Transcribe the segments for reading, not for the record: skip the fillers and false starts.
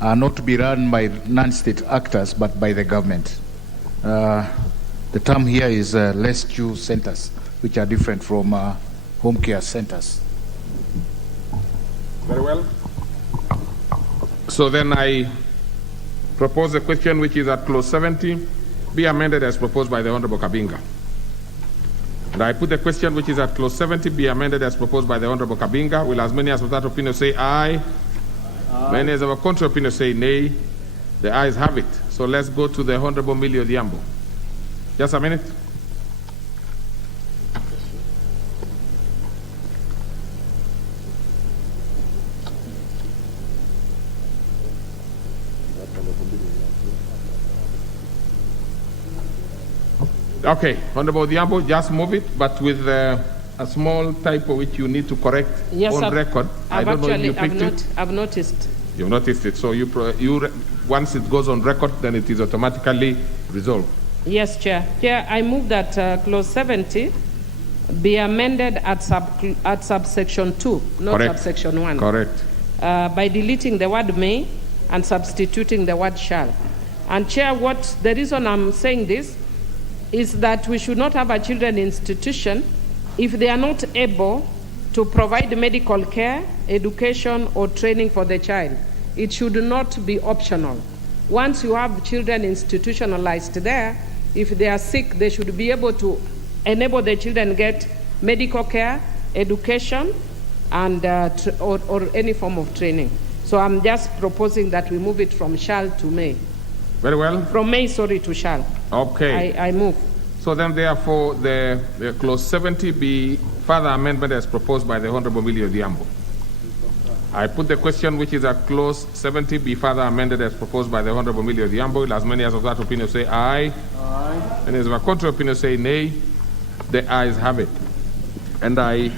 are not to be run by non-state actors, but by the government. The term here is rescue centers, which are different from home care centers. Very well. So then I propose a question which is at clause 70 be amended as proposed by the Honorable Kabinga. And I put the question which is at clause 70 be amended as proposed by the Honorable Kabinga. Will as many as of that opinion say aye? Aye. Many as of a contrary opinion say nay. The ayes have it. So let's go to the Honorable Millie Odhiambo. Just a minute. Okay, Honorable Odhiambo, just move it, but with a small typo which you need to correct on record. I've noticed. You've noticed it. So once it goes on record, then it is automatically resolved. Yes, Chair. Chair, I move that clause 70 be amended at subsection 2, not Correct. subsection 1. Correct. By deleting the word may and substituting the word shall. And Chair, the reason I'm saying this is that we should not have a children institution if they are not able to provide medical care, education, or training for the child. It should not be optional. Once you have children institutionalized there, if they are sick, they should be able to enable the children get medical care, education, and or any form of training. So I'm just proposing that we move it from shall to may. Very well. From may, to shall. Okay. I move. So then, therefore, the clause 70 be further amendment as proposed by the Honorable Millie Odhiambo. I put the question which is at clause 70 be further amended as proposed by the Honorable Millie Odhiambo. As many as of that opinion say aye. Aye. And as of a contrary opinion say nay. The ayes have it. And I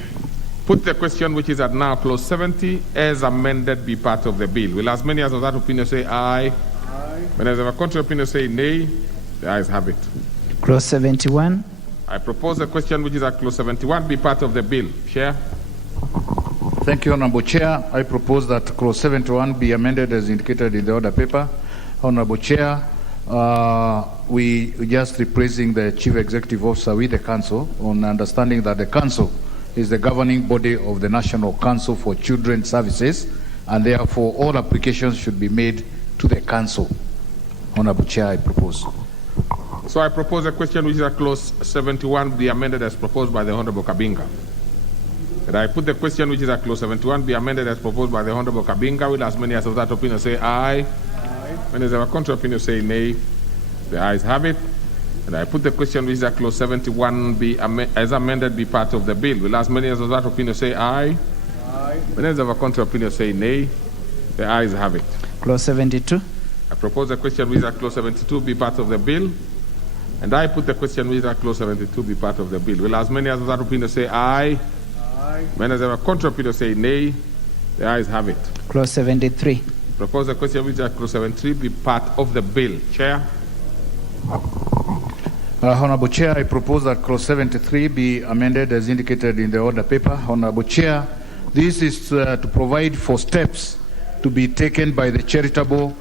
put the question which is at now clause 70 as amended be part of the bill. Will as many as of that opinion say aye? Aye. And as of a contrary opinion say nay. The ayes have it. Clause 71. I propose the question which is at clause 71 be part of the bill. Chair. Thank you, Honorable Chair. I propose that clause 71 be amended as indicated in the order paper. Honorable Chair, we just replacing the Chief Executive Officer with the Council on understanding that the Council is the governing body of the National Council for Children's Services, and therefore all applications should be made to the Council. Honorable Chair, I propose. So I propose a question which is at clause 71 be amended as proposed by the Honorable Kabinga. And I put the question which is at clause 71 be amended as proposed by the Honorable Kabinga. Will as many as of that opinion say aye? Aye. When as of a contrary opinion say nay. The ayes have it. And I put the question which is at clause 71 be as amended be part of the bill. Will as many as of that opinion say aye? Aye. When as of a contrary opinion say nay. The ayes have it. Clause 72. I propose the question which is at clause 72 be part of the bill. And I put the question which is at clause 72 be part of the bill. Will as many as of that opinion say aye? Aye. When as of a contrary opinion say nay. The ayes have it. Clause 73. Propose the question which is at clause 73 be part of the bill. Chair. Honorable Chair, I propose that clause 73 be amended as indicated in the order paper. Honorable Chair, this is to provide for steps to be taken by the Charitable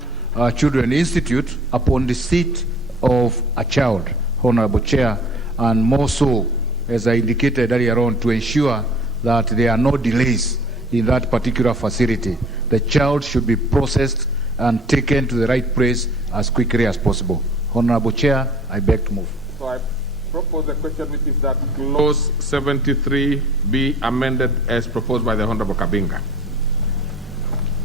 Children Institute upon receipt of a child, Honorable Chair, and more so, as I indicated earlier on, to ensure that there are no delays in that particular facility. The child should be processed and taken to the right place as quickly as possible. Honorable Chair, I beg to move. So I propose a question which is that clause 73 be amended as proposed by the Honorable Kabinga.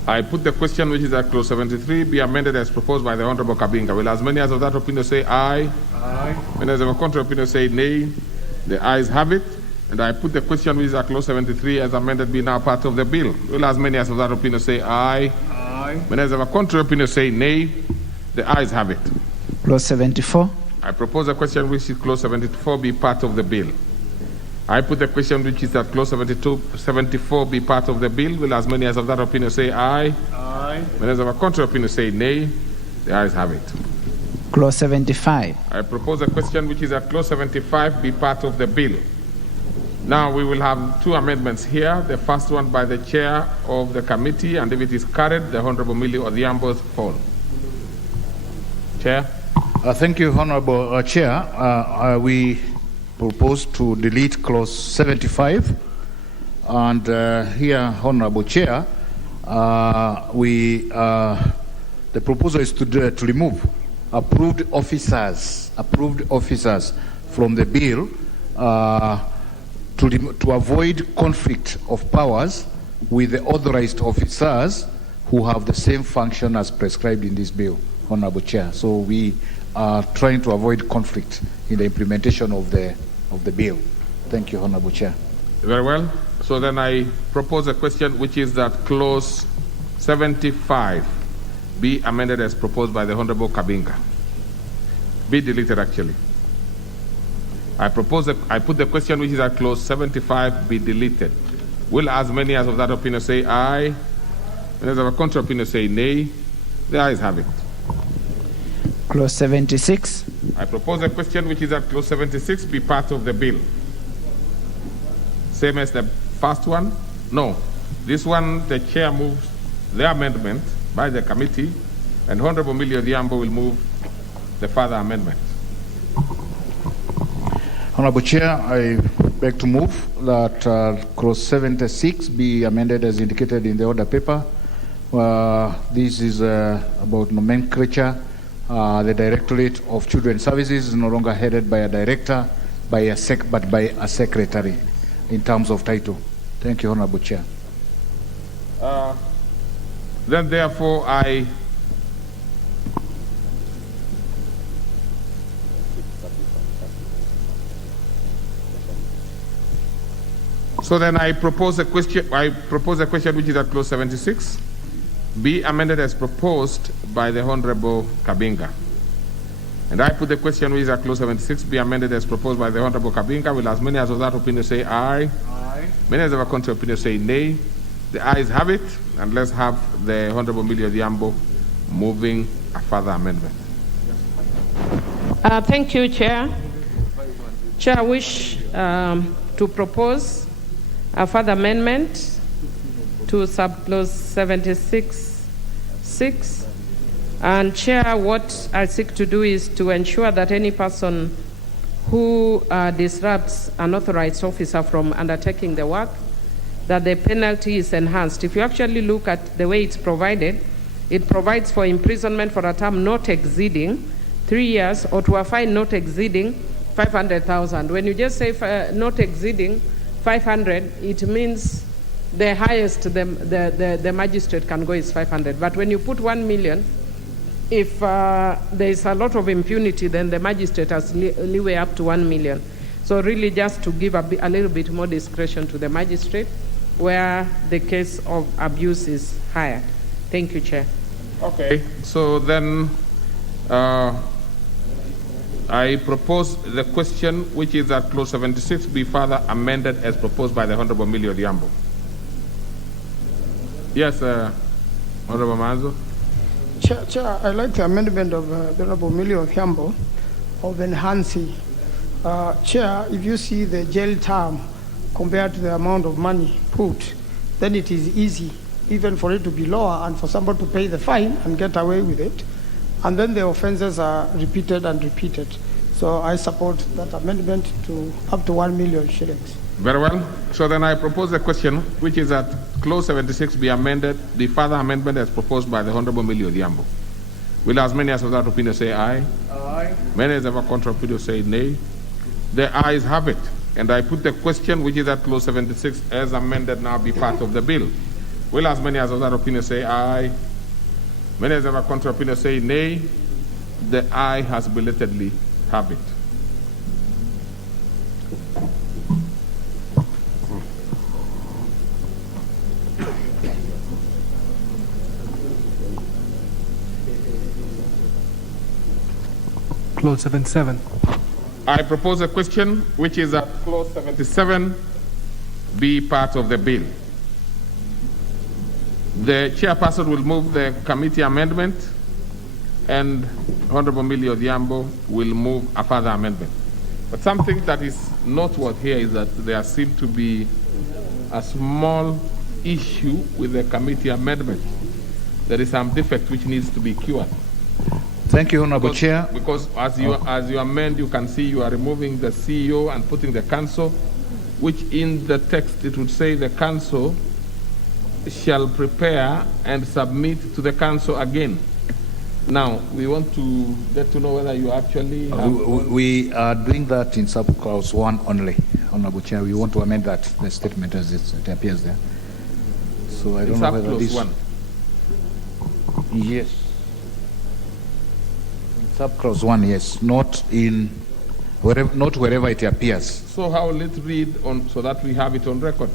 I put the question which is at clause 73 be amended as proposed by the Honorable Kabinga. Will as many as of that opinion say aye? Aye. When as of a contrary opinion say nay. The ayes have it. And I put the question which is at clause 73 as amended be now part of the bill. Will as many as of that opinion say aye? Aye. When as of a contrary opinion say nay. The ayes have it. Clause 74. I propose a question which is clause 74 be part of the bill. I put the question which is that clause 74 be part of the bill. Will as many as of that opinion say aye? Aye. When as of a contrary opinion say nay. The ayes have it. Clause 75. I propose a question which is that clause 75 be part of the bill. Now we will have two amendments here. The first one by the chair of the committee, and if it is carried, the Honorable Millie Odhiambo's fall. Chair. Thank you, Honorable Chair. We propose to delete clause 75. And here, Honorable Chair, the proposal is to remove approved officers from the bill to avoid conflict of powers with the authorized officers who have the same function as prescribed in this bill, Honorable Chair. So we are trying to avoid conflict in the implementation of the bill. Thank you, Honorable Chair. Very well. So then I propose a question, which is that clause 75 be amended as proposed by the Honorable Kabinga. Be deleted, actually. I put the question, which is that clause 75 be deleted. Will as many as of that opinion say aye? And as of a contrary opinion say nay? The ayes have it. Clause 76. I propose a question, which is that clause 76 be part of the bill. Same as the first one? No. This one, the chair moves the amendment by the committee, and Honorable Millie Odhiambo will move the further amendment. Honorable Chair, I beg to move that clause 76 be amended as indicated in the order paper. This is about nomenclature. The Directorate of Children's Services is no longer headed by a director, but by a secretary in terms of title. Thank you, Honorable Chair. Then therefore I propose a question which is at clause 76 be amended as proposed by the Honorable Kabinga. And I put the question which is at clause 76 be amended as proposed by the Honorable Kabinga. Will as many as of that opinion say aye? Aye. Many as of a contrary opinion say nay? The ayes have it, and let's have the Honorable Millie Odhiambo moving a further amendment. Thank you, Chair. Chair, I wish to propose a further amendment to subclause 76(6). And Chair, what I seek to do is to ensure that any person who disrupts an authorized officer from undertaking the work, that the penalty is enhanced. If you actually look at the way it's provided, it provides for imprisonment for a term not exceeding 3 years or to a fine not exceeding 500,000. When you just say not exceeding 500, it means the highest the magistrate can go is 500. But when you put 1 million, if there is a lot of impunity, then the magistrate has leeway up to 1 million. So really just to give a little bit more discretion to the magistrate where the case of abuse is higher. Thank you, Chair. Okay, so then I propose the question, which is that clause 76 be further amended as proposed by the Honorable Millie Odhiambo. Yes, Honorable Mazo. Chair, I like the amendment of the Honorable Millie Odhiambo of enhancing. Chair, if you see the jail term compared to the amount of money put, then it is easy even for it to be lower and for somebody to pay the fine and get away with it. And then the offenses are repeated and repeated. So I support that amendment to up to 1 million shillings. Very well. So then I propose a question, which is that clause 76 be amended, the further amendment as proposed by the Honorable Millie Odhiambo. Will as many as of that opinion say aye? Aye. Many as of a contrary opinion say nay? The ayes have it. And I put the question, which is that clause 76 as amended now be part of the bill. Will as many as of that opinion say aye? Many as of a contrary opinion say nay? The aye has belatedly have it. Clause 77. I propose a question, which is that clause 77 be part of the bill. The chairperson will move the committee amendment, and Honorable Millie Odhiambo will move a further amendment. But something that is noteworthy here is that there seems to be a small issue with the committee amendment. There is some defect which needs to be cured. Thank you, Honorable Chair. Because as you amend, you can see you are removing the CEO and putting the council, which in the text it would say the council shall prepare and submit to the council again. Now, we want to get to know whether you actually we are doing that in subclause 1 only, Honorable Chair. We want to amend that, the statement as it appears there. So I don't know whether this... 1. Yes. Subclause 1, yes. Not wherever it appears. So how will it read on so that we have it on record?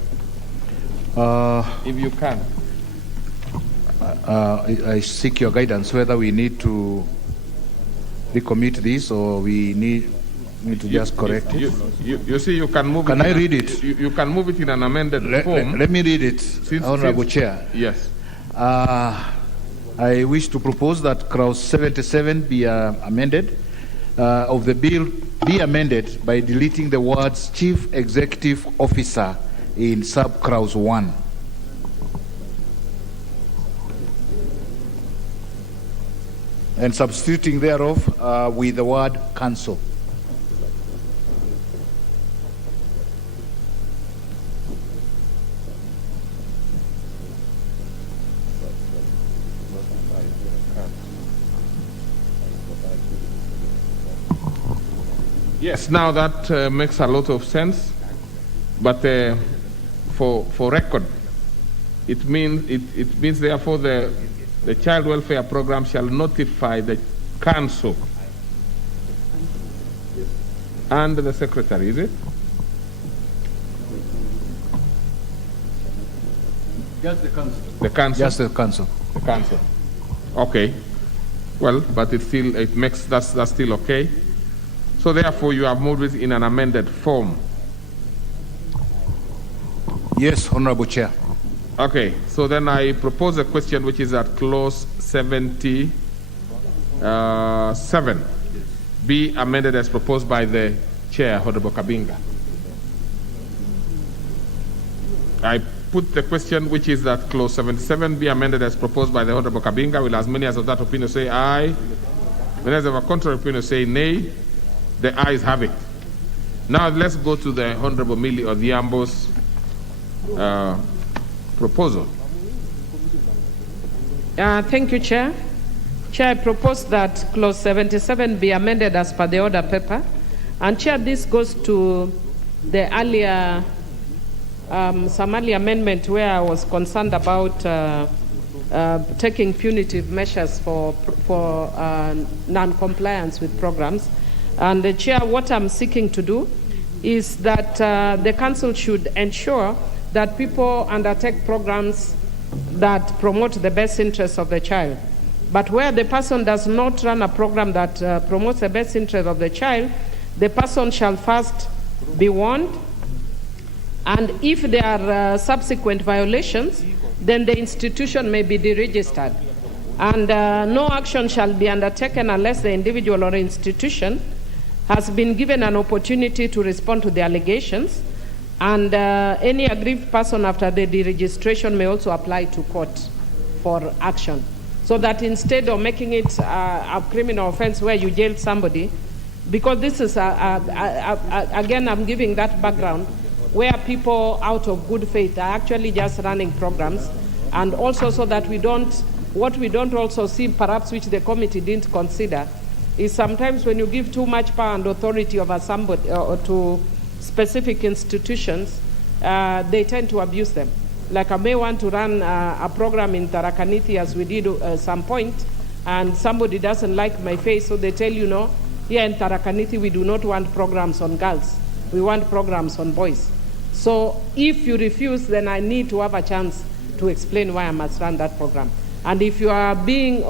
If you can. I seek your guidance whether we need to recommit this or we need to just correct it. You see, you can move. Can I read it? You can move it in an amended form. Let me read it, Honorable Chair. Yes. I wish to propose that clause 77 be amended, of the bill be amended by deleting the words Chief Executive Officer in subclause 1. And substituting thereof with the word council. Yes, now that makes a lot of sense, but for record, it means therefore the child welfare program shall notify the council and the secretary, is it? Just the council. The council. Just the council. The council. Okay. Well, but it makes that's still okay. So therefore, you have moved it in an amended form. Yes, Honorable Chair. Okay, so then I propose a question which is at clause 77 be amended as proposed by the Chair, Honorable Kabinga. I put the question which is that clause 77 be amended as proposed by the Honorable Kabinga. Will as many as of that opinion say aye? Many as of a contrary opinion say nay? The ayes have it. Now let's go to the Honorable Millie Odhiambo's proposal. Thank you, Chair. Chair, I propose that clause 77 be amended as per the order paper. And Chair, this goes to the earlier, some earlier amendment where I was concerned about taking punitive measures for non-compliance with programs. And the Chair, what I'm seeking to do is that the Council should ensure that people undertake programs that promote the best interests of the child. But where the person does not run a program that promotes the best interest of the child, the person shall first be warned, and if there are subsequent violations, then the institution may be deregistered. And no action shall be undertaken unless the individual or institution has been given an opportunity to respond to the allegations, and any aggrieved person after the deregistration may also apply to court for action. So that instead of making it a criminal offense where you jail somebody, because this is, again, I'm giving that background, where people out of good faith are actually just running programs, and also so that what we don't also see, perhaps which the committee didn't consider, is sometimes when you give too much power and authority over somebody or to specific institutions, they tend to abuse them. Like I may want to run a program in Tarakaniti, as we did at some point, and somebody doesn't like my face, so they tell you, no, here in Tarakaniti we do not want programs on girls. We want programs on boys. So if you refuse, then I need to have a chance to explain why I must run that program. And if you are being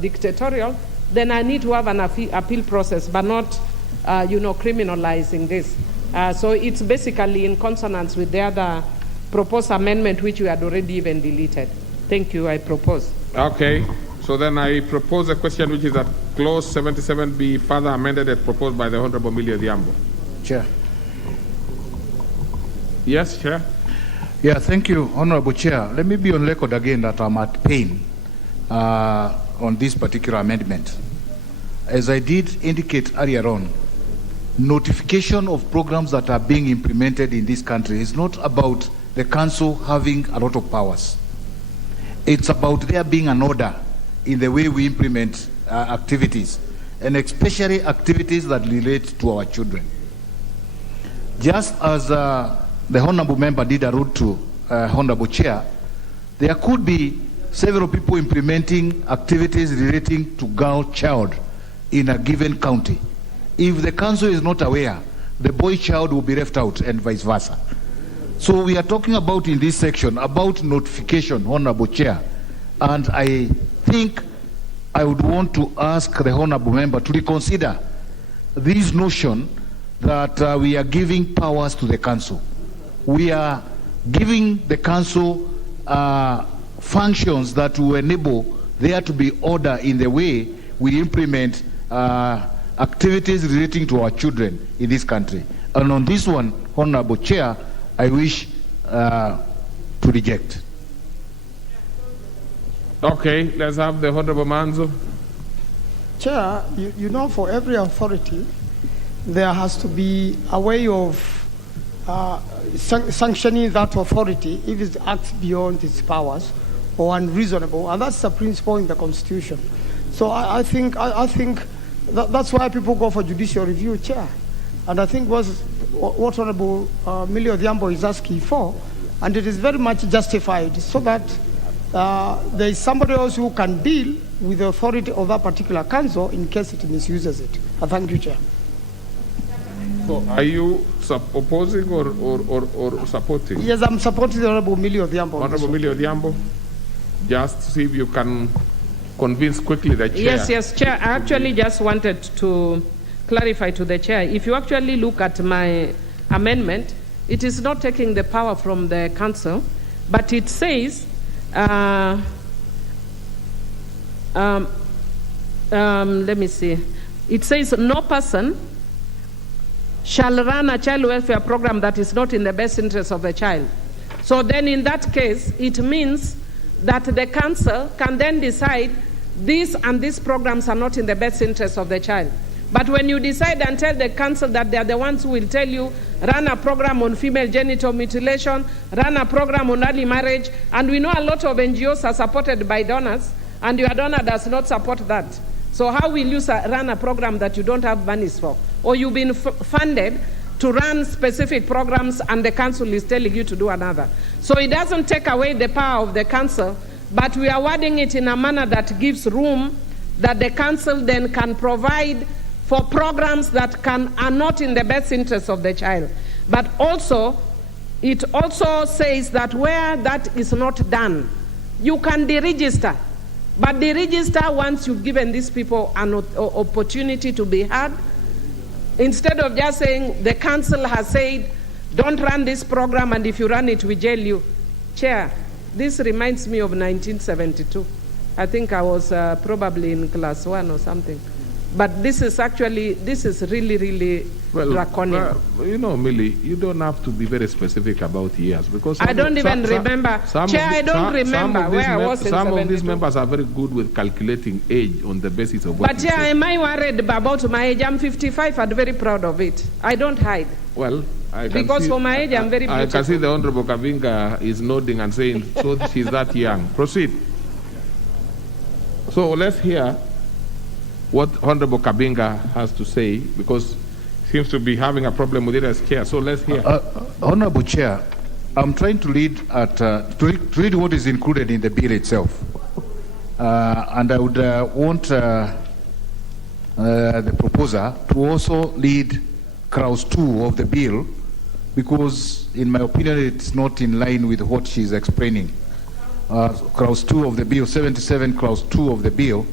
dictatorial, then I need to have an appeal process, but not, criminalizing this. So it's basically in consonance with the other proposed amendment, which we had already even deleted. Thank you, I propose. Okay. So then I propose a question which is that clause 77 be further amended as proposed by the Honorable Millie Odhiambo. Chair. Yes, Chair. Yeah, thank you, Honorable Chair. Let me be on record again that I'm at pain on this particular amendment. As I did indicate earlier on, notification of programs that are being implemented in this country is not about the council having a lot of powers. It's about there being an order in the way we implement activities, and especially activities that relate to our children. Just as the Honorable Member did allude to, Honorable Chair, there could be several people implementing activities relating to girl child in a given county. If the council is not aware, the boy child will be left out and vice versa. So we are talking about in this section about notification, Honorable Chair, and I think I would want to ask the Honorable Member to reconsider this notion that we are giving powers to the council. We are giving the council functions that will enable there to be order in the way we implement activities relating to our children in this country. And on this one, Honorable Chair, I wish to reject. Okay, let's have the Honorable Manzo. Chair, you know, for every authority, there has to be a way of sanctioning that authority if it acts beyond its powers or unreasonable, and that's the principle in the Constitution. So I think that's why people go for judicial review, Chair. And I think what Honorable Millie Odhiambo is asking for, and it is very much justified, so that there is somebody else who can deal with the authority of that particular council in case it misuses it. Thank you, Chair. So are you opposing or supporting? Yes, I'm supporting the Honorable Millie Odhiambo. Honorable Millie Odhiambo, just to see if you can convince quickly the Chair. Yes, Chair. I actually just wanted to clarify to the Chair. If you actually look at my amendment, it is not taking the power from the council, but it says, let me see. It says no person shall run a child welfare program that is not in the best interest of the child. So then in that case, it means that the council can then decide these and these programs are not in the best interest of the child. But when you decide and tell the council that they are the ones who will tell you, run a program on female genital mutilation, run a program on early marriage, and we know a lot of NGOs are supported by donors, and your donor does not support that. So how will you run a program that you don't have monies for? Or you've been funded to run specific programs and the council is telling you to do another. So it doesn't take away the power of the council, but we are wording it in a manner that gives room that the council then can provide for programs that are not in the best interest of the child. But also, it also says that where that is not done, you can deregister. But deregister once you've given these people an opportunity to be heard, instead of just saying the council has said, don't run this program, and if you run it, we jail you. Chair, this reminds me of 1972. I think I was probably in class 1 or something. But this is really, really draconian. You know, Millie, you don't have to be very specific about years, because I don't even remember. Chair, I don't remember where I was in 72. Some of these members are very good with calculating age on the basis of what But Chair, am I worried about my age? I'm 55 and very proud of it. I don't hide. Well, I can because see, for my age, I'm very beautiful. I can see the Honorable Kavinga is nodding and saying, so she's that young. Proceed. So let's hear what Honorable Kabinga has to say, because he seems to be having a problem with it as chair. So let's hear. Honorable Chair, I'm trying to read what is included in the bill itself. And I would want the proposer to also read clause 2 of the bill, because in my opinion it's not in line with what she's explaining. Clause 2 of the bill, 77 clause 2 of the bill,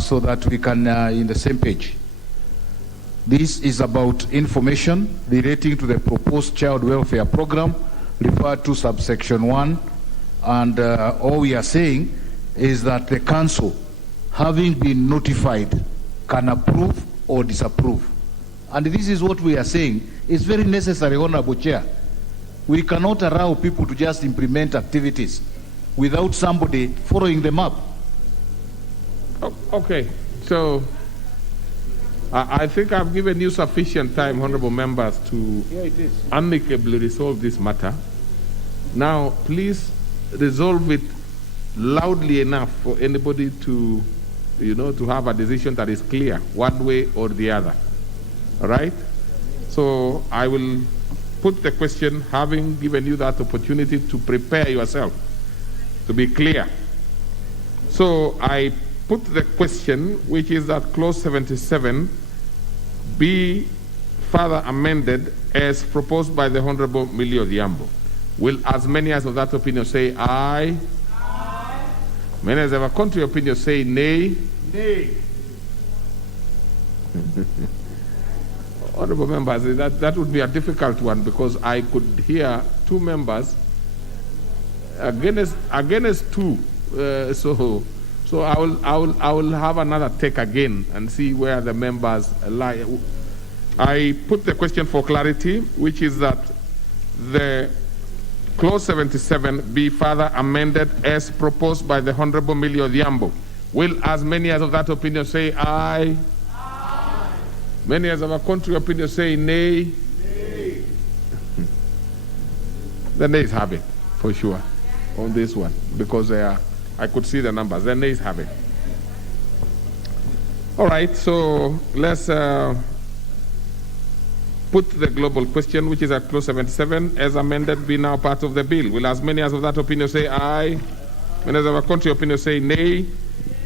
so that we can in the same page. This is about information relating to the proposed child welfare program referred to subsection 1, and all we are saying is that the council, having been notified, can approve or disapprove. And this is what we are saying. It's very necessary, Honorable Chair. We cannot allow people to just implement activities without somebody following them up. Okay, so I think I've given you sufficient time, honorable members, to amicably resolve this matter. Now, please resolve it loudly enough for anybody to, to have a decision that is clear, one way or the other. All right? So I will put the question, having given you that opportunity to prepare yourself, to be clear. So I put the question, which is that clause 77 be further amended as proposed by the Honorable Millie Odhiambo. Will as many as of that opinion say aye? Aye. Many as of a contrary opinion say nay? Nay. Honorable members, that would be a difficult one, because I could hear two members against two. So I will have another take again and see where the members lie. I put the question for clarity, which is that the clause 77 be further amended as proposed by the Honorable Millie Odhiambo. Will as many as of that opinion say aye? Aye. Many as of a contrary opinion say nay? Nay. The nays have it, for sure, on this one, because I could see the numbers. The nays have it. All right, so let's put the global question, which is at clause 77, as amended, be now part of the bill. Will as many as of that opinion say aye? Many as of a contrary opinion say nay?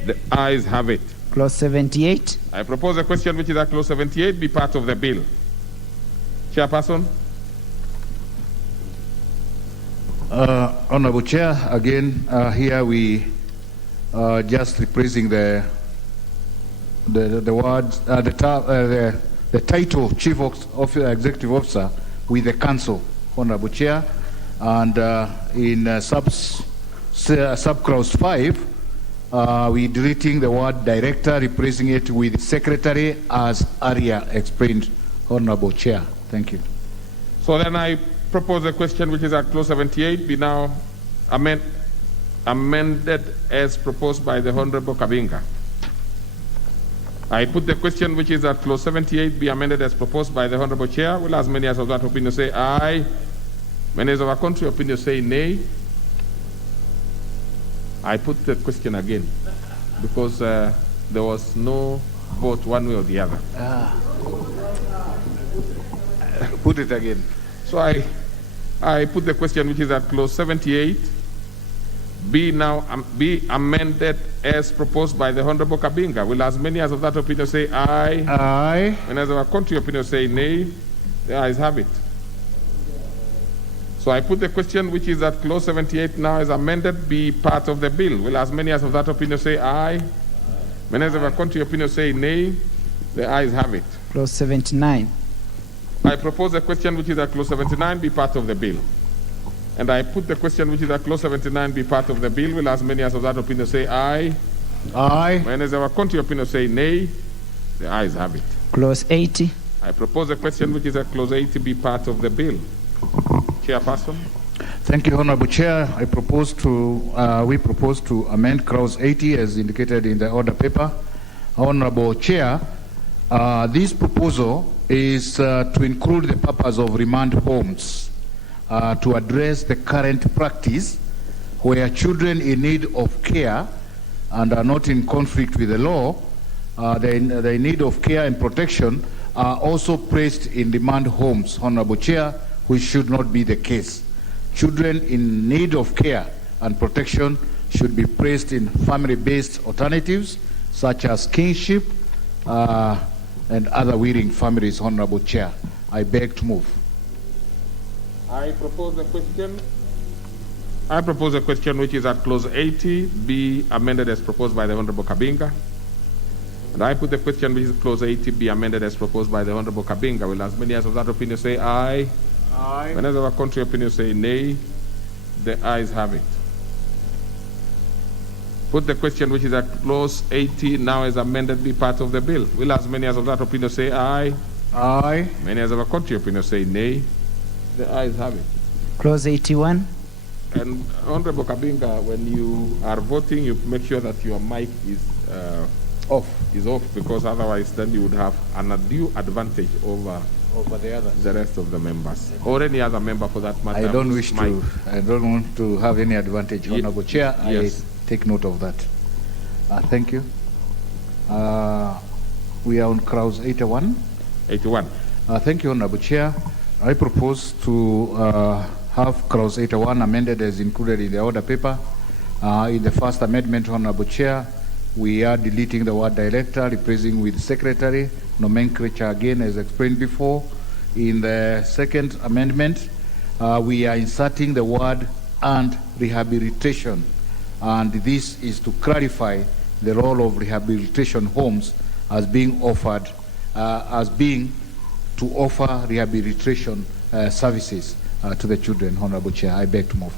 The ayes have it. Clause 78. I propose a question which is at clause 78 be part of the bill. Chairperson. Honorable Chair, again, here we just rephrasing the words, the title Chief Executive Officer with the Council, Honorable Chair, and in sub-clause 5, we deleting the word Director, replacing it with Secretary, as earlier explained, Honorable Chair. Thank you. So then I propose a question which is at clause 78 be now amended as proposed by the Honorable Kabinga. I put the question which is at clause 78 be amended as proposed by the Honorable Chair. Will as many as of that opinion say aye? Many as of our contrary opinion say nay? I put the question again because there was no vote one way or the other. Put it again. So I put the question which is at clause 78 be amended as proposed by the Honorable Kabinga. Will as many as of that opinion say aye? Aye. And as of our contrary opinion say nay? The ayes have it. So I put the question which is at clause 78 now as amended be part of the bill. Will as many as of that opinion say aye? Many as of our contrary opinion say nay? The ayes have it. Clause 79. I propose a question which is at clause 79 be part of the bill. And I put the question which is at clause 79 be part of the bill. Will as many as of that opinion say aye? Aye. Many as of our contrary opinion say nay? The ayes have it. Clause 80. I propose a question which is at clause 80 be part of the bill. Chairperson. Thank you, Honorable Chair. We propose to amend clause 80 as indicated in the order paper. Honorable Chair, this proposal is to include the purpose of remand homes to address the current practice where children in need of care and are not in conflict with the law, the need of care and protection are also placed in remand homes, Honorable Chair, which should not be the case. Children in need of care and protection should be placed in family-based alternatives such as kinship and other willing families, Honorable Chair. I beg to move. I propose a question which is at clause 80 be amended as proposed by the Honorable Kabinga. And I put the question which is clause 80 be amended as proposed by the Honorable Kabinga. Will as many as of that opinion say aye? Aye. Many as of our contrary opinion say nay? The ayes have it. put the question which is at clause 80 now as amended be part of the bill. Will as many as of that opinion say aye? Aye. Many as of a contrary opinion say nay. The ayes have it. Clause 81. And Honorable Kabinga, when you are voting, you make sure that your mic is off, because otherwise then you would have an undue advantage over the others. the rest of the members, or any other member for that matter. I don't want to have any advantage, Honorable Chair. Yes. I take note of that. Thank you. We are on clause 81. 81. Thank you, Honorable Chair. I propose to have clause 81 amended as included in the order paper. In the first amendment, Honorable Chair, we are deleting the word director, replacing with secretary, nomenclature again as explained before. In the second amendment, we are inserting the word and rehabilitation. And this is to clarify the role of rehabilitation homes as being offered, to offer rehabilitation services to the children, Honorable Chair. I beg to move.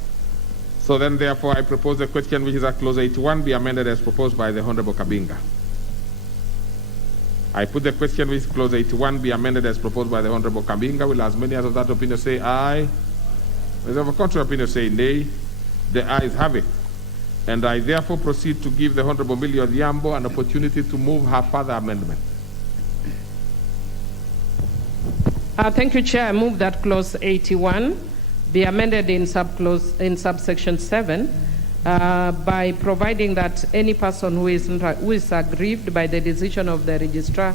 So then, therefore, I propose the question which is at clause 81 be amended as proposed by the Honorable Kabinga. I put the question which is clause 81 be amended as proposed by the Honorable Kabinga. Will as many as of that opinion say aye? Those of a contrary opinion say nay. The ayes have it. And I therefore proceed to give the Honorable Millie Odhiambo an opportunity to move her further amendment. Thank you, Chair. I move that clause 81 be amended in subsection 7 by providing that any person who is aggrieved by the decision of the registrar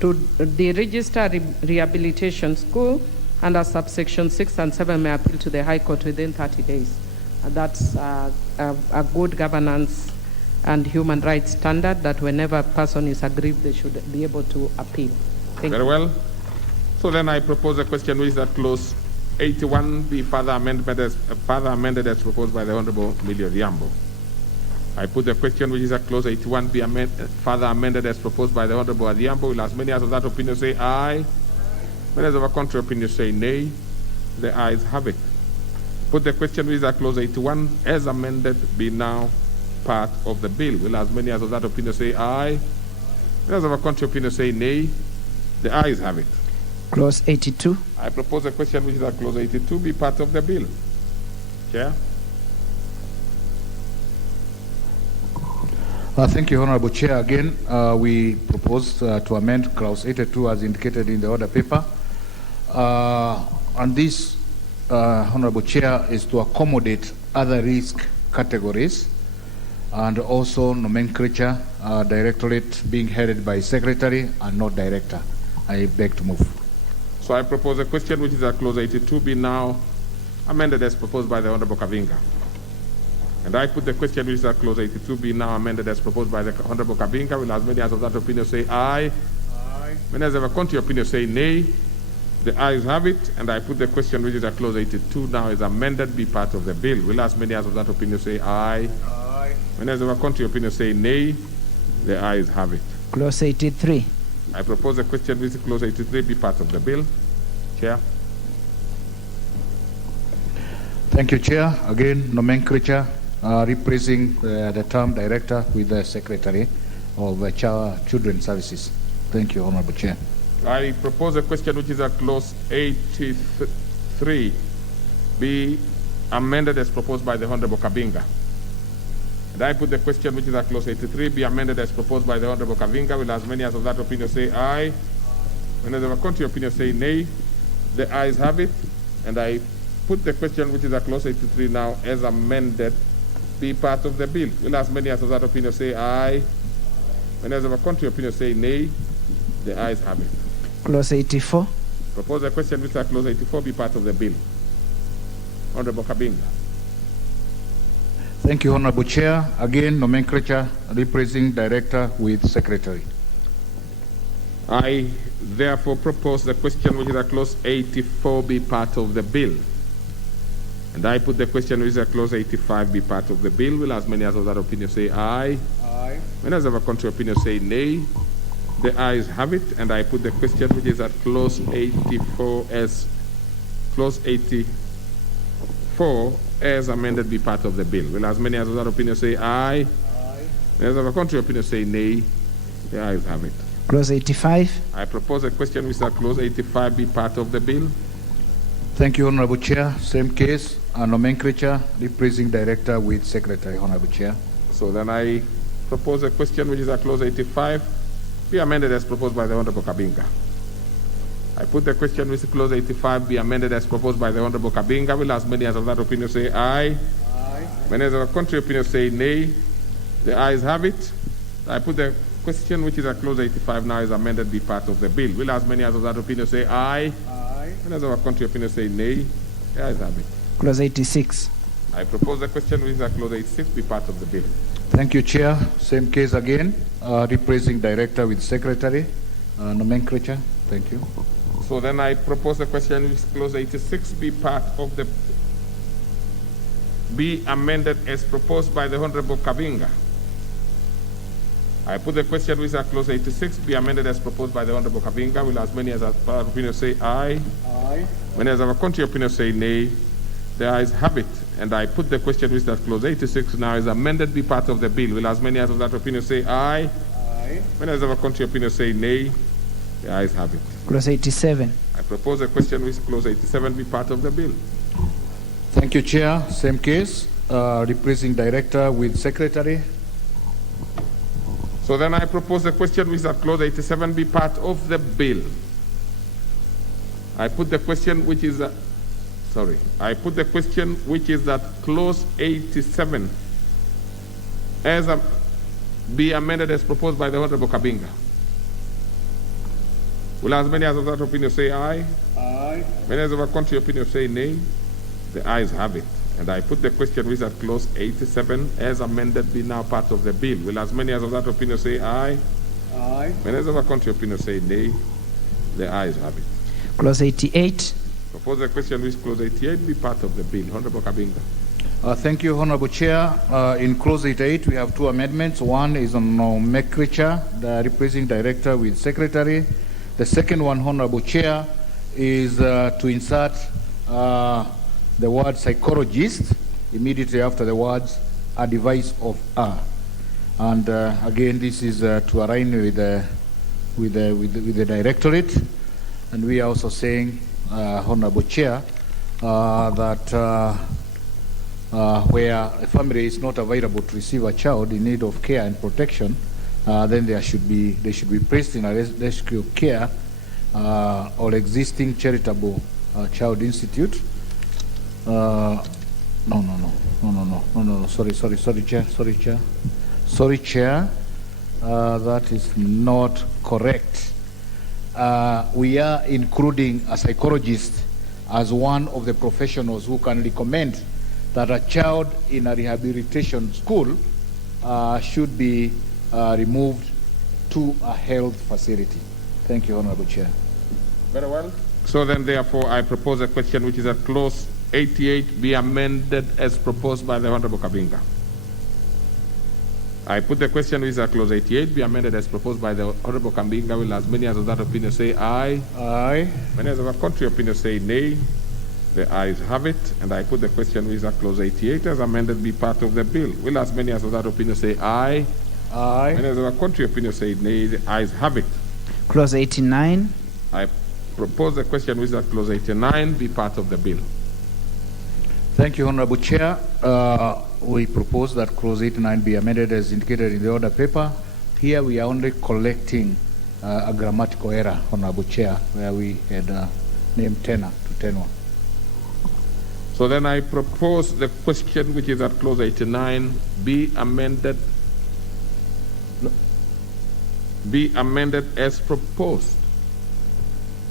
to deregister rehabilitation school under subsection 6 and 7 may appeal to the High Court within 30 days. That's a good governance and human rights standard that whenever a person is aggrieved, they should be able to appeal. Thank you. Very well. So then I propose a question which is that clause 81 be further amended as proposed by the Honorable Millie Odhiambo. I put the question which is that clause 81 be further amended as proposed by the Honorable Odhiambo. Will as many as of that opinion say aye? Many as of a contrary opinion say nay. The ayes have it. Put the question which is that clause 81 as amended be now part of the bill. Will as many as of that opinion say aye? Many as of a contrary opinion say nay. The ayes have it. Clause 82. I propose a question which is that clause 82 be part of the bill. Chair. Thank you, Honorable Chair. Again, we propose to amend clause 82 as indicated in the order paper. And this, Honorable Chair, is to accommodate other risk categories and also nomenclature, directorate being headed by secretary and not director. I beg to move. So I propose a question which is at clause 82 be now amended as proposed by the Honorable Kabinga. And I put the question which is at clause 82 be now amended as proposed by the Honorable Kabinga. Will as many as of that opinion say aye? Aye. Many as of a contrary opinion say nay. The ayes have it. And I put the question which is at clause 82 now is amended be part of the bill. Will as many as of that opinion say aye? Aye. Many as of a contrary opinion say nay. The ayes have it. Clause 83. I propose a question which is clause 83 be part of the bill. Chair. Thank you, Chair. Again, nomenclature, replacing the term director with the secretary of children's services. Thank you, Honorable Chair. I propose a question which is at clause 83 be amended as proposed by the Honorable Kabinga. And I put the question which is at clause 83 be amended as proposed by the Honorable Kabinga. Will as many as of that opinion say aye? When as of a contrary opinion say nay. The ayes have it. And I put the question which is at clause 83 now as amended be part of the bill. Will as many as of that opinion say aye? When as of a contrary opinion say nay. The ayes have it. Clause 84. Propose a question which is at clause 84 be part of the bill. Honorable Kabinga. Thank you, Honorable Chair. Again, nomenclature, replacing director with secretary. I therefore propose the question which is at clause 84 be part of the bill. And I put the question which is at clause 85 be part of the bill. Will as many as of that opinion say aye? Aye. Many as of a contrary opinion say nay. The ayes have it. And I put the question which is at clause 84 as clause 84 as amended be part of the bill. Will as many as of that opinion say aye? Aye. Many of our contrary opinion say nay. The ayes have it. Clause 85. I propose a question which that clause 85 be part of the bill. Thank you, Honorable Chair. Same case, nomenclature, replacing director with secretary, Honorable Chair. So then I propose a question which is at clause 85 be amended as proposed by the Honorable Kabinga. I put the question which is clause 85 be amended as proposed by the Honorable Kabinga. Will as many as of that opinion say aye. Aye. Many as of a contrary opinion say nay. The ayes have it. I put the question which is at clause 85 now is amended be part of the bill. Will as many as of that opinion say aye. Aye. Many as of a contrary opinion say nay. The ayes have it. Clause 86. I propose the question which is at clause 86 be part of the bill. Thank you, Chair. Same case again, replacing director with secretary, nomenclature. Thank you. So then I propose the question which clause 86 be part of the be amended as proposed by the Honorable Kabinga. I put the question which is at clause 86 be amended as proposed by the Honorable Kabinga. Will as many as our opinion say aye. Aye. Many as our contrary opinion say nay. The ayes have it. And I put the question which is at clause 86 now is amended be part of the bill. Will as many as of that opinion say aye. Aye. Many as our contrary opinion say nay. The ayes have it. Clause 87. I propose a question which clause 87 be part of the bill. Thank you, Chair. Same case, replacing director with secretary. So then I propose the question which at clause 87 be part of the bill. I put the question which is I put the question which is that clause 87 as be amended as proposed by the Honorable Kabinga. Will as many as of that opinion say aye? Aye. Many as of a contrary opinion say nay? The ayes have it. And I put the question which is at clause 87 as amended be now part of the bill. Will as many as of that opinion say aye? Aye. Many as of a contrary opinion say nay? The ayes have it. Clause 88. Propose the question which clause 88 be part of the bill. Honorable Kabinga. Thank you, Honorable Chair. In clause 88, we have two amendments. One is on nomenclature, the replacing director with secretary. The second one, Honorable Chair, is to insert the word psychologist immediately after the words a device of a. And again, this is to align with the directorate. And we are also saying, Honorable Chair, that where a family is not available to receive a child in need of care and protection, then they should be placed in a rescue care or existing charitable child institute. No, sorry, Chair. That is not correct. We are including a psychologist as one of the professionals who can recommend that a child in a rehabilitation school should be removed to a health facility. Thank you, Honorable Chair. Very well. So then, therefore, I propose a question which is at clause 88 be amended as proposed by the Honorable Kabinga. I put the question which is at clause 88 be amended as proposed by the Honorable Kabinga. Will as many as of that opinion say aye? Aye. Many as of a contrary opinion say nay? The ayes have it. And I put the question which is at clause 88 as amended be part of the bill. Will as many as of that opinion say aye? Aye. Many as of a contrary opinion say nay? The ayes have it. Clause 89. I propose the question which is at clause 89 be part of the bill. Thank you, Honorable Chair. We propose that clause 89 be amended as indicated in the order paper. Here we are only collecting a grammatical error, Honorable Chair, where we had named tenor to tenor. So then I propose the question which is at clause 89 be amended as proposed.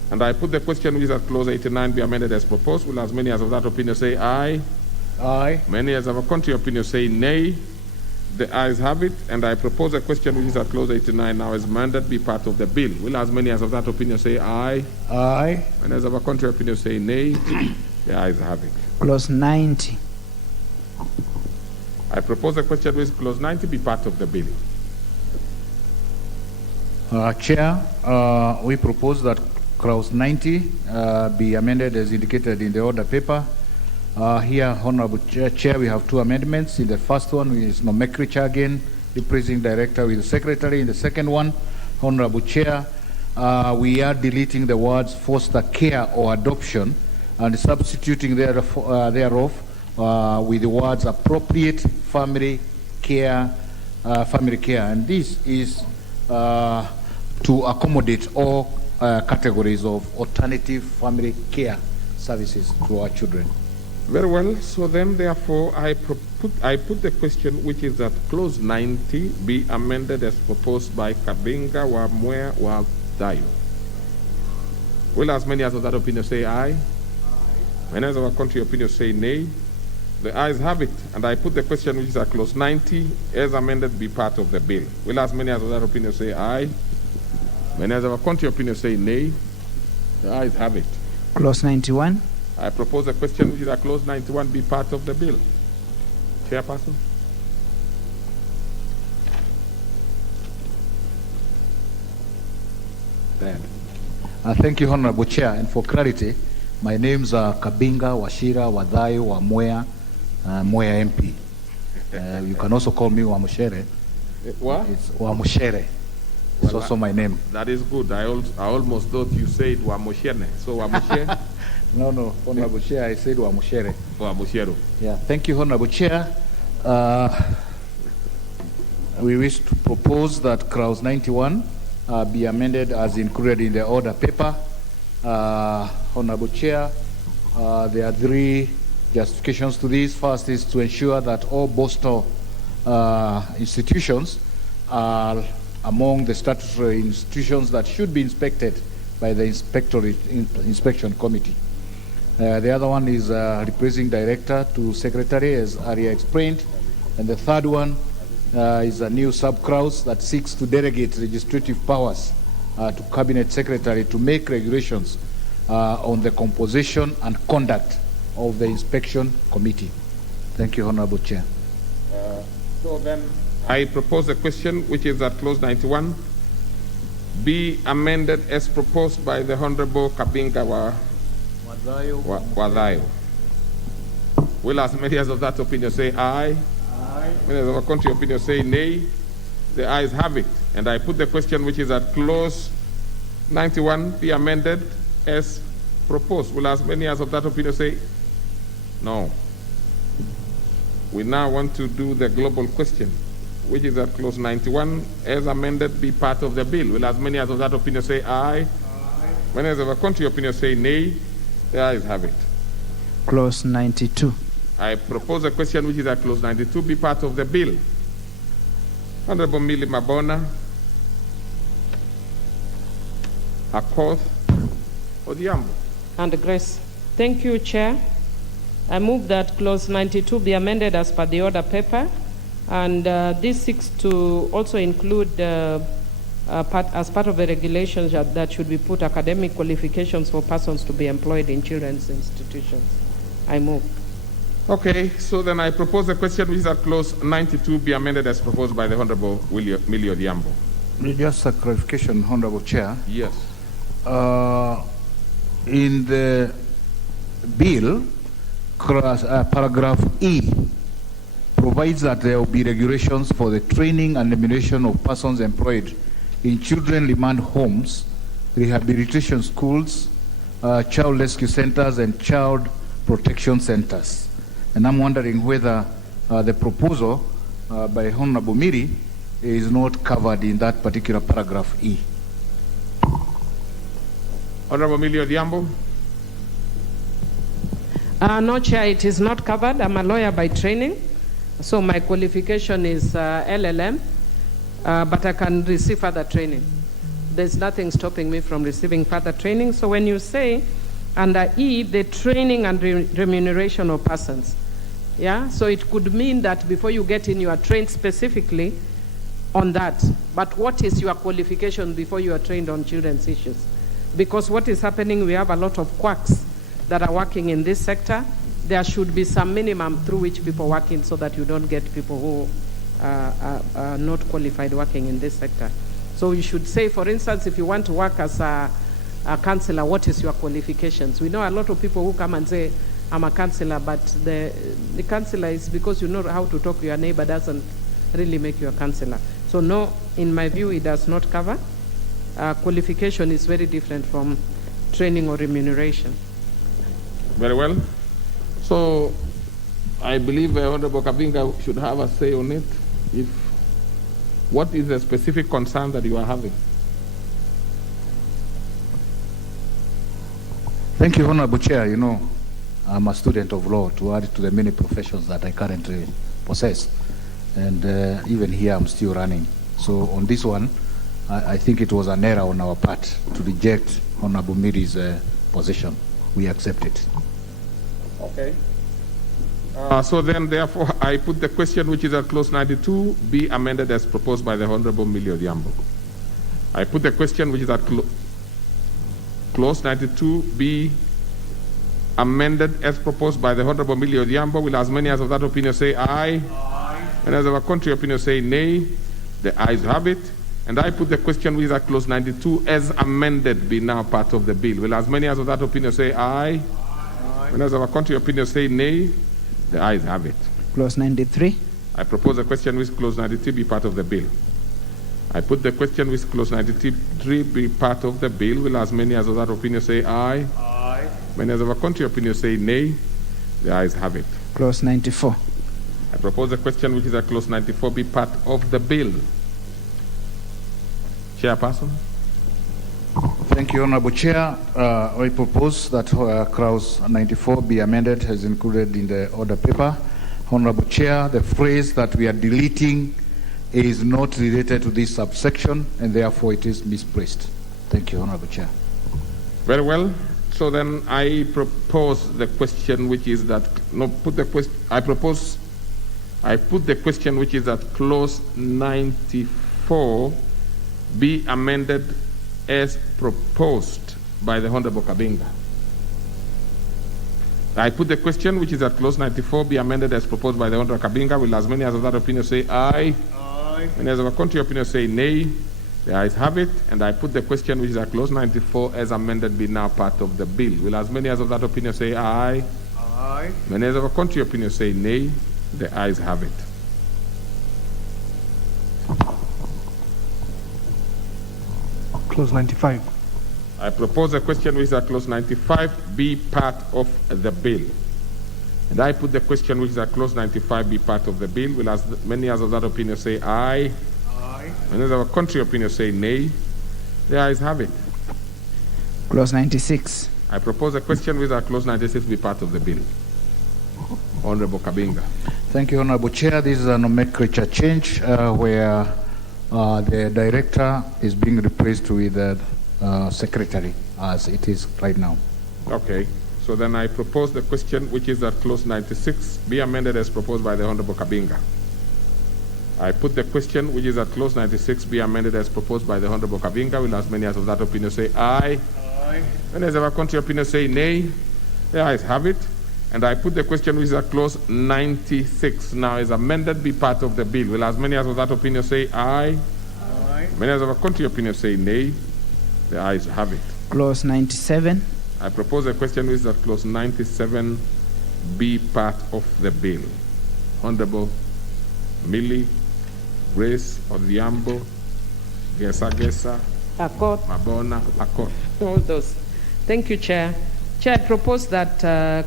And I put the question which is at clause 89 be amended as proposed. Will as many as of that opinion say aye? Aye. Many as of a contrary opinion say nay? The ayes have it. And I propose a question which is at clause 89 now as amended be part of the bill. Will as many as of that opinion say aye? Aye. Many as of a contrary opinion say nay? The ayes have it. Clause 90. I propose a question which is clause 90 be part of the bill. Chair, we propose that clause 90 be amended as indicated in the order paper. Here, Honorable Chair, we have two amendments. In the first one is nomenclature again, representing director with the secretary. In the second one, Honorable Chair, we are deleting the words foster care or adoption and substituting thereof with the words appropriate family care, and this is to accommodate all categories of alternative family care services to our children. Very well. So then, therefore, I put the question, which is that clause 90 be amended as proposed by Kabinga, Wamwea, Wadayo. Will as many as of that opinion say aye? Many as of our country opinion say nay? The ayes have it, and I put the question, which is that clause 90 as amended be part of the bill. Will as many as of that opinion say aye? Many as of our country opinion say nay? The ayes have it. Clause 91. I propose a question which is that clause 91 be part of the bill. Chairperson? Then. Thank you, Honorable Chair. And for clarity, my names are Kabinga, Washira, Wadayo, Wamwea, Mwea MP. You can also call me Wamushere. What? It's Wamushere. It's also my name. That is good. I almost thought you said Wamushene. So Wamushere? No, Honorable Chair, I said Wamushere. Wamushero. Yeah, thank you, Honorable Chair. We wish to propose that clause 91 be amended as included in the order paper. Honorable Chair, there are three justifications to this. First is to ensure that all Boston institutions are among the statutory institutions that should be inspected by the inspection committee. The other one is representing director to secretary, as Aria explained. And the third one is a new sub-clause that seeks to delegate legislative powers to cabinet secretary to make regulations on the composition and conduct of the inspection committee. Thank you, Honorable Chair. So then I propose a question, which is that clause 91 be amended as proposed by the Honorable Kabinga Wadayo. Will as many as of that opinion say aye? Aye. Many as of our country opinion say nay? The ayes have it. And I put the question, which is that clause 91 be amended as proposed. Will as many as of that opinion say no? We now want to do the global question, which is that clause 91 as amended be part of the bill. Will as many as of that opinion say aye? Aye. Many as of our country opinion say nay? The ayes have it. Clause 92. I propose a question, which is that clause 92 be part of the bill. Honorable Millie Mabona, Akoth Odhiambo. And Grace. Thank you, Chair. I move that clause 92 be amended as per the order paper, and this seeks to also include as part of the regulations that should be put academic qualifications for persons to be employed in children's institutions. I move. Okay, so then I propose a question, which is that clause 92 be amended as proposed by the Honorable Millie Odhiambo. Just a clarification, Honorable Chair. Yes. In the bill, paragraph E provides that there will be regulations for the training and remuneration of persons employed in children remand homes, rehabilitation schools, child rescue centers, and child protection centers. And I'm wondering whether the proposal by Honorable Miri is not covered in that particular paragraph E. Honorable Millie Odhiambo. No, Chair, it is not covered. I'm a lawyer by training, so my qualification is LLM, but I can receive further training. There's nothing stopping me from receiving further training. So when you say under E, the training and remuneration of persons, yeah, so it could mean that before you get in, you are trained specifically on that. But what is your qualification before you are trained on children's issues? Because what is happening, we have a lot of quacks that are working in this sector. There should be some minimum through which people work in, so that you don't get people who are not qualified working in this sector. So you should say, for instance, if you want to work as a counselor, what is your qualifications? We know a lot of people who come and say, I'm a counselor, but the counselor is because you know how to talk, your neighbor doesn't really make you a counselor. So no, in my view, it does not cover. Qualification is very different from training or remuneration. Very well. So I believe Honorable Kabinga should have a say on it. What is the specific concern that you are having? Thank you, Honorable Chair. You know, I'm a student of law to add to the many professions that I currently possess. And even here, I'm still running. So on this one, I think it was an error on our part to reject Honorable Miri's position. We accept it. Okay. So then, therefore, I put the question which is at clause 92 be amended as proposed by the Honorable Millie Odhiambo. I put the question which is at clause 92 be amended as proposed by the Honorable Millie Odhiambo. Will as many as of that opinion say aye? Aye. And as of a contrary opinion say nay? The ayes have it. And I put the question which is at clause 92 as amended be now part of the bill. Will as many as of that opinion say aye? Aye. And as of a contrary opinion say nay? The ayes have it. Clause 93. I propose a question which clause 93 be part of the bill. I put the question which clause 93 be part of the bill. Will as many as of that opinion say aye? Aye. Many as of a contrary opinion say nay? The ayes have it. Clause 94. I propose a question which is a clause 94 be part of the bill. Chairperson. Thank you, Honorable Chair. I propose that clause 94 be amended as included in the order paper. Honorable Chair, the phrase that we are deleting is not related to this subsection, and therefore it is misplaced. Thank you, Honorable Chair. Very well. So then I propose the question which is that, no, put the question, I put the question which is at clause 94 be amended as proposed by the Honorable Kabinga. I put the question which is at clause 94 be amended as proposed by the Honorable Kabinga. Will as many as of that opinion say aye? Aye. And as of a contrary opinion say nay? The ayes have it. And I put the question which is at clause 94 as amended be now part of the bill. Will as many as of that opinion say aye? Aye. And as of a contrary opinion say nay? The ayes have it. Clause 95. I propose a question which is at clause 95 be part of the bill. And I put the question which is at clause 95 be part of the bill. Will as many as of that opinion say aye? Aye. And as of a contrary opinion say nay? The ayes have it. Clause 96. I propose a question which is at clause 96 be part of the bill. Honorable Kabinga. Thank you, Honorable Chair. This is a nomenclature change where the director is being replaced with the secretary as it is right now. Okay. So then I propose the question which is at clause 96 be amended as proposed by the Honorable Kabinga. I put the question which is at clause 96 be amended as proposed by the Honorable Kabinga. Will as many as of that opinion say aye? Aye. And as of a contrary opinion say nay? The ayes have it. And I put the question which is at clause 96 now is amended be part of the bill. Will as many as of that opinion say aye? Aye. Many as of a contrary opinion say nay? The ayes have it. Clause 97. I propose a question which is at clause 97 be part of the bill. Honorable Millie, Grace Odhiambo, Gesa, Accord. Mabona, Accord. All those. Thank you, Chair. Chair, I propose that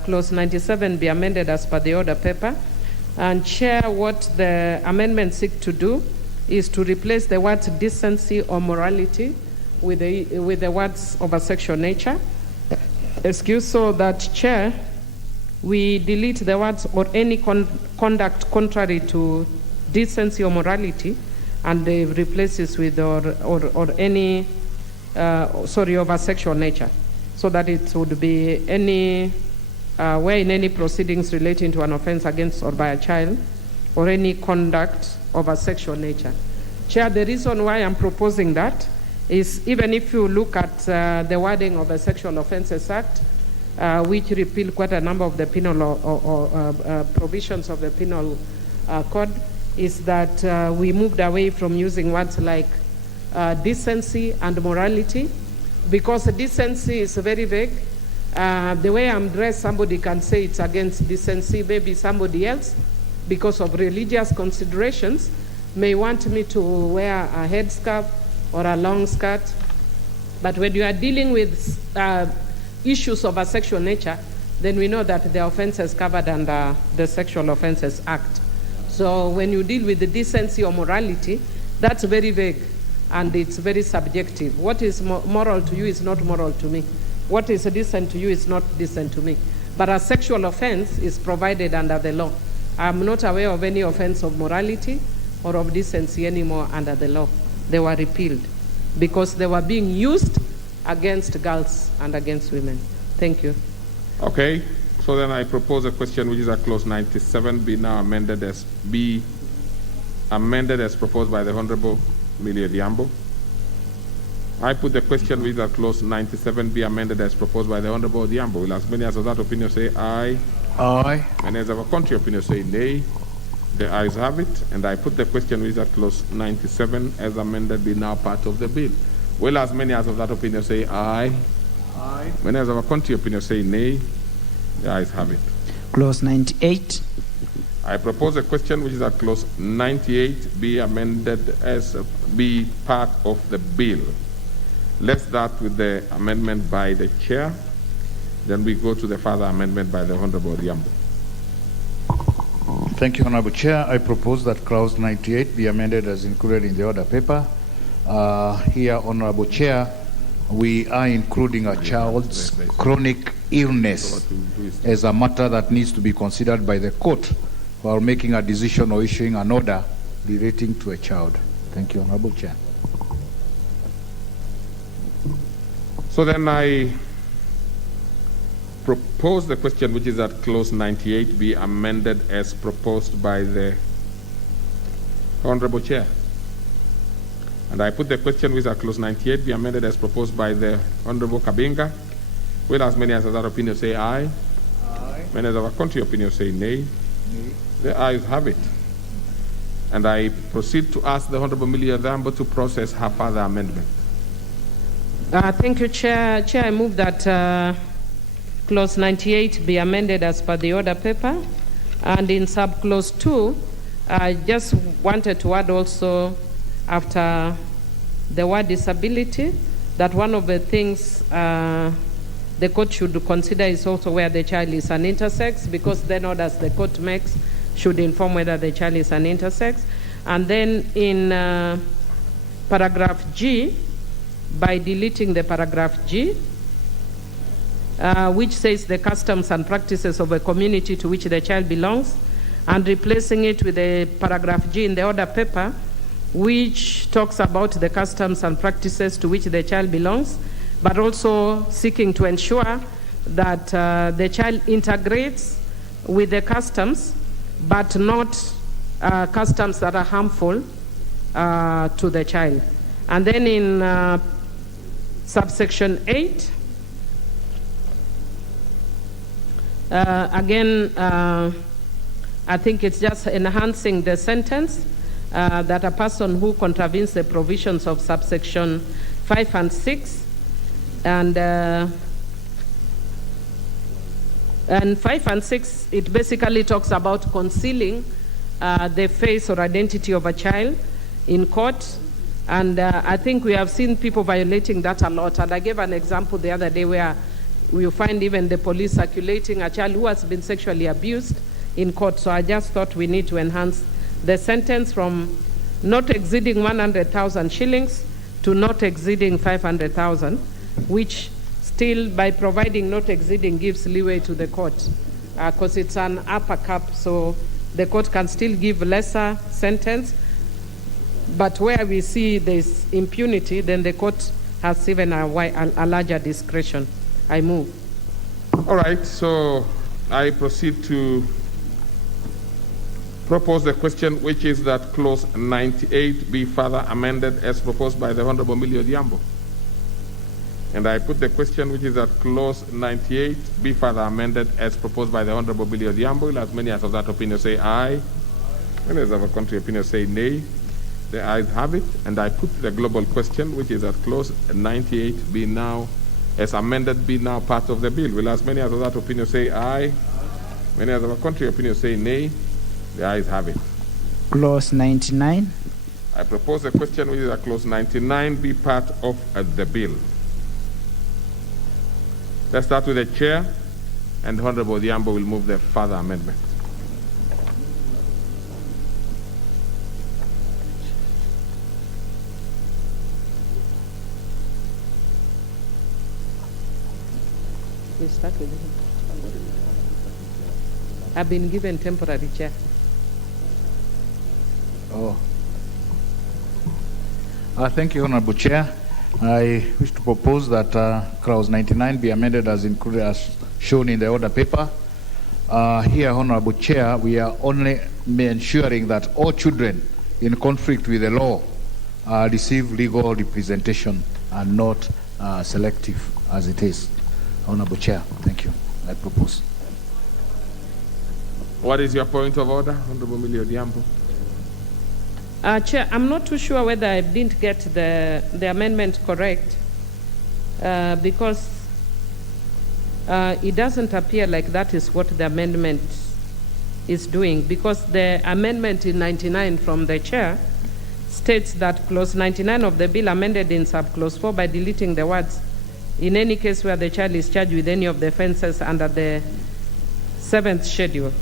clause 97 be amended as per the order paper. And Chair, what the amendment seeks to do is to replace the words decency or morality with the words of a sexual nature. Excuse, so that, Chair, we delete the words or any conduct contrary to decency or morality, and they replace it with or any of a sexual nature, so that it would be any where in any proceedings relating to an offense against or by a child, or any conduct of a sexual nature. Chair, the reason why I'm proposing that is even if you look at the wording of the Sexual Offences Act, which repeal quite a number of the penal or provisions of the penal code, is that we moved away from using words like decency and morality, because decency is very vague. The way I'm dressed, somebody can say it's against decency, maybe somebody else, because of religious considerations, may want me to wear a headscarf or a long skirt. But when you are dealing with issues of a sexual nature, then we know that the offense is covered under the Sexual Offences Act. So when you deal with the decency or morality, that's very vague and it's very subjective. What is moral to you is not moral to me. What is decent to you is not decent to me. But a sexual offense is provided under the law. I'm not aware of any offense of morality or of decency anymore under the law. They were repealed because they were being used against girls and against women. Thank you. Okay, so then I propose a question which is at clause 97 be now amended as proposed by the Honorable Millie Odhiambo. I put the question which is at clause 97 be amended as proposed by the Honorable Odhiambo. Will as many as of that opinion say aye? Aye. Many as of a contrary opinion say nay. The ayes have it, and I put the question which is at clause 97 as amended be now part of the bill. Will as many as of that opinion say aye? Aye. Many as of a contrary opinion say nay. The ayes have it. Clause 98. I propose a question which is at clause 98 be amended as be part of the bill. Let's start with the amendment by the chair. Then we go to the further amendment by the Honorable Odhiambo. Thank you, Honorable Chair. I propose that clause 98 be amended as included in the order paper. Here, Honorable Chair, we are including a child's chronic illness as a matter that needs to be considered by the court while making a decision or issuing an order relating to a child. Thank you, Honorable Chair. So then I propose the question which is at clause 98 be amended as proposed by the Honorable Chair. And I put the question which is at clause 98 be amended as proposed by the Honorable Kabinga. Will as many as of that opinion say aye? Aye. Many as of a contrary opinion say nay? Nay. The ayes have it. And I proceed to ask the Honorable Millie Odhiambo to process her further amendment. Thank you, Chair. Chair, I move that clause 98 be amended as per the order paper. And in sub-clause 2, I just wanted to add also, after the word disability, that one of the things the court should consider is also where the child is an intersex, because then orders the court makes should inform whether the child is an intersex. And then in paragraph G, by deleting the paragraph G, which says the customs and practices of a community to which the child belongs, and replacing it with the paragraph G in the order paper, which talks about the customs and practices to which the child belongs, but also seeking to ensure that the child integrates with the customs, but not customs that are harmful to the child. And then in subsection 8, again, I think it's just enhancing the sentence that a person who contravenes the provisions of subsection 5 and 6 and 5 and 6, it basically talks about concealing the face or identity of a child in court. And I think we have seen people violating that a lot. And I gave an example the other day where you find even the police circulating a child who has been sexually abused in court. So I just thought we need to enhance the sentence from not exceeding 100,000 shillings to not exceeding 500,000, which still, by providing not exceeding, gives leeway to the court, because it's an upper cap, so the court can still give lesser sentence. But where we see there's impunity, then the court has even a larger discretion. I move. All right, so I proceed to propose the question, which is that clause 98 be further amended as proposed by the Honorable Millie Odhiambo. And I put the question, which is that clause 98 be further amended as proposed by the Honorable Millie Odhiambo. As many as of that opinion say aye. Many as of a contrary opinion say nay. The ayes have it. And I put the global question, which is that clause 98 be now, as amended, be now part of the bill. Will as many as of that opinion say aye. Many as of a contrary opinion say nay. The ayes have it. Clause 99. I propose a question which is that clause 99 be part of the bill. Let's start with the chair, and Honorable Odhiambo will move the further amendment. We start with him. I've been given temporary chair. Oh. Thank you, Honorable Chair. I wish to propose that clause 99 be amended as included as shown in the order paper. Here, Honorable Chair, we are only ensuring that all children in conflict with the law receive legal representation and not selective as it is. Honorable Chair, thank you. I propose. What is your point of order, Honorable Millie Odhiambo? Chair, I'm not too sure whether I didn't get the amendment correct because it doesn't appear like that is what the amendment is doing, because the amendment in 99 from the chair states that clause 99 of the bill amended in subclause 4 by deleting the words in any case where the child is charged with any of the offenses under the 7th schedule.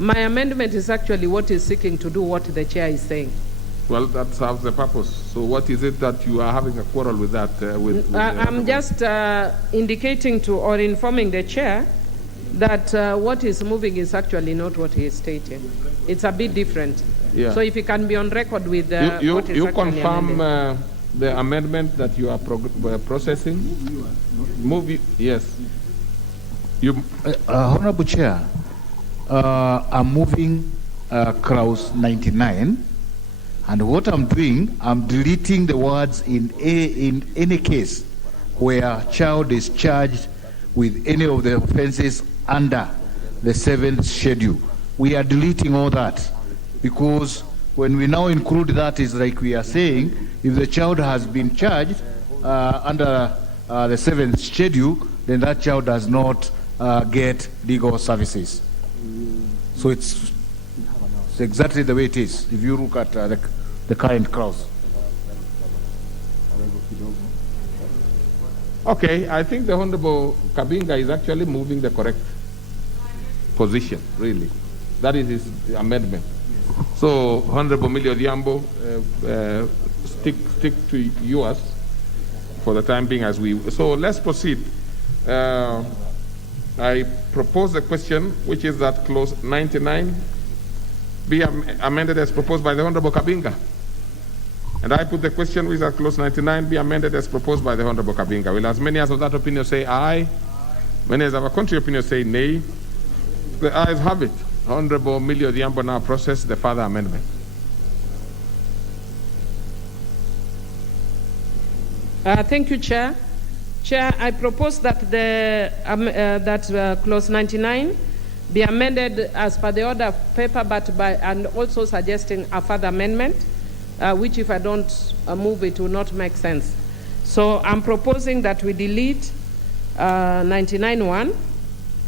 My amendment is actually what is seeking to do what the chair is saying. Well, that serves the purpose. So what is it that you are having a quarrel with that? I'm just indicating to or informing the chair that what is moving is actually not what he is stating. It's a bit different. Yeah. So if you can be on record with what is you actually confirm amended. the amendment that you are processing? Yes. Honorable Chair, I'm moving clause 99, and what I'm doing, I'm deleting the words in any case where child is charged with any of the offenses under the 7th schedule. We are deleting all that because when we now include that, is like we are saying, if the child has been charged under the 7th schedule, then that child does not get legal services. So it's exactly the way it is if you look at the current clause. Okay, I think the Honorable Kabinga is actually moving the correct position, really. That is his amendment. So, Honorable Millie Odhiambo, stick to yours for the time being as we... So, let's proceed. I propose a question, which is that clause 99 be amended as proposed by the Honorable Kabinga. And I put the question, which is that clause 99 be amended as proposed by the Honorable Kabinga. Will as many as of that opinion say aye? Many as of our contrary opinion say nay? The ayes have it. Honorable Millie Odhiambo now process the further amendment. Thank you, Chair. Chair, I propose that clause 99 be amended as per the order of paper, and also suggesting a further amendment, which if I don't move it will not make sense. So I'm proposing that we delete 99.1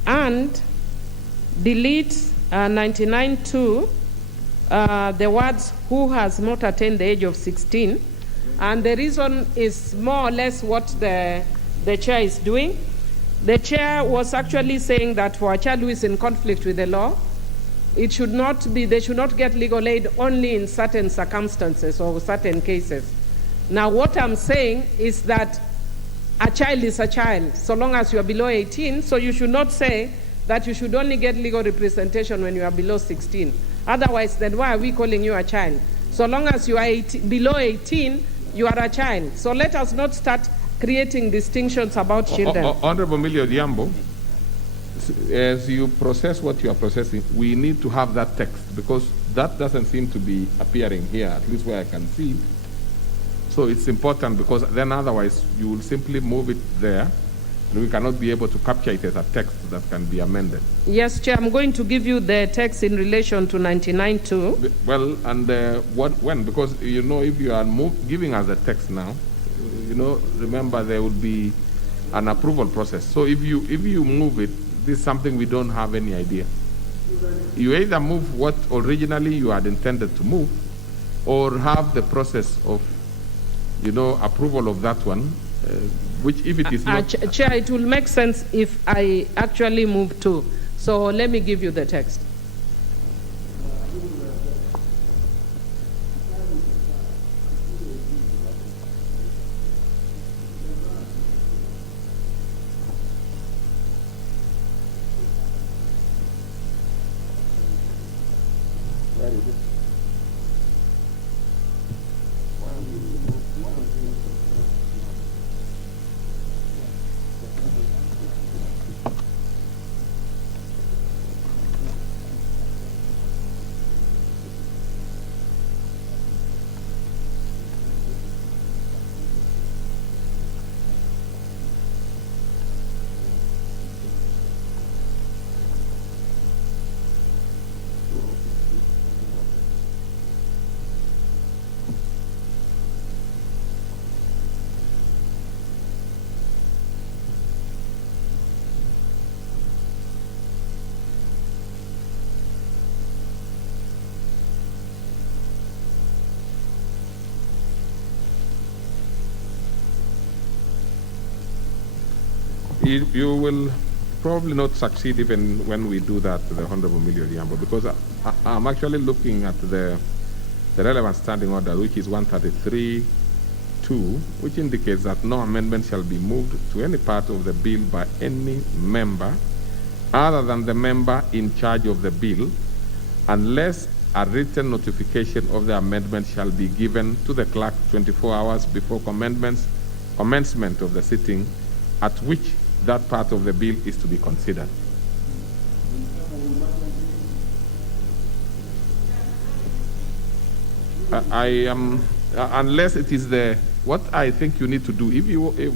and delete 99.2, the words who has not attained the age of 16. And the reason is more or less what the chair is doing. The chair was actually saying that for a child who is in conflict with the law, it should not be, they should not get legal aid only in certain circumstances or certain cases. Now, what I'm saying is that a child is a child, so long as you are below 18, so you should not say that you should only get legal representation when you are below 16. Otherwise, then why are we calling you a child? So long as you are below 18, you are a child. So let us not start creating distinctions about children. Honorable Millie Odhiambo, as you process what you are processing, we need to have that text because that doesn't seem to be appearing here, at least where I can see. So it's important because then otherwise you will simply move it there and we cannot be able to capture it as a text that can be amended. Yes, Chair, I'm going to give you the text in relation to 99.2. Well, and when? Because, you know, if you are giving us a text now, you know, remember there will be an approval process. So if you move it, this is something we don't have any idea. you either move what originally you had intended to move, or have the process of, approval of that one, which if it is not... Chair, it will make sense if I actually move to. So let me give you the text. You will probably not succeed even when we do that to the Honorable Millie Odhiambo, because I'm actually looking at the relevant standing order, which is 133.2, which indicates that no amendment shall be moved to any part of the bill by any member other than the member in charge of the bill, unless a written notification of the amendment shall be given to the clerk 24 hours before commencement of the sitting at which that part of the bill is to be considered. Unless it is what I think you need to do,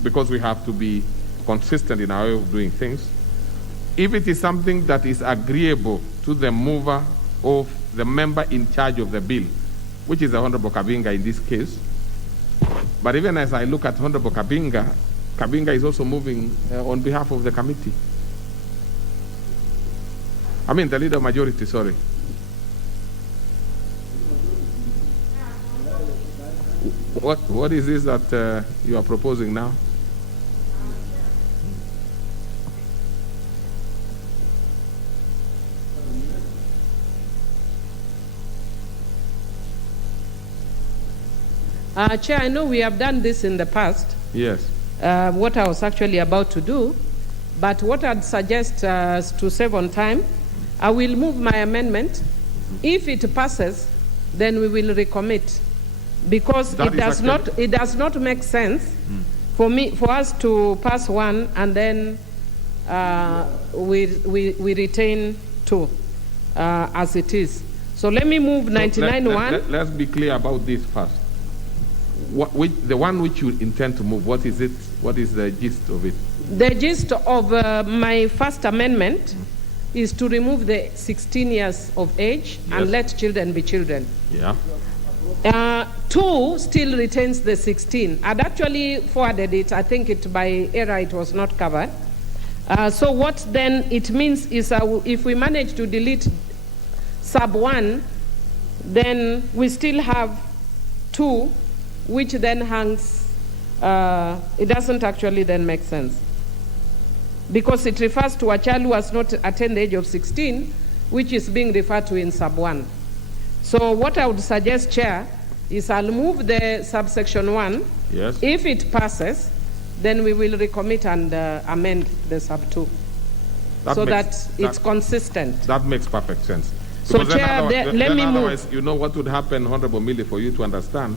because we have to be consistent in our way of doing things, if it is something that is agreeable to the mover of the member in charge of the bill, which is the Honorable Kabinga in this case, but even as I look at Honorable Kabinga is also moving on behalf of the committee. I mean, the leader majority, sorry. What is this that you are proposing now? Chair, I know we have done this in the past. Yes. What I was actually about to do, but what I'd suggest to save on time, I will move my amendment. If it passes, then we will recommit, because it does not make sense for us to pass one and then we retain two as it is. So let me move 99-1. Let's be clear about this first. The one which you intend to move, what is it? What is the gist of it? The gist of my first amendment is to remove the 16 years of age and let children be children. Yeah. 2 still retains the 16. I'd actually forwarded it. I think by error it was not covered. So what then it means is if we manage to delete sub 1, then we still have 2, which then hangs, it doesn't actually then make sense, because it refers to a child who has not attained the age of 16, which is being referred to in sub 1. So what I would suggest, Chair, is I'll move the subsection 1. Yes. If it passes, then we will recommit and amend the sub 2, that it's consistent. That makes perfect sense. So, Chair, let me move. You know what would happen, Honorable Millie, for you to understand,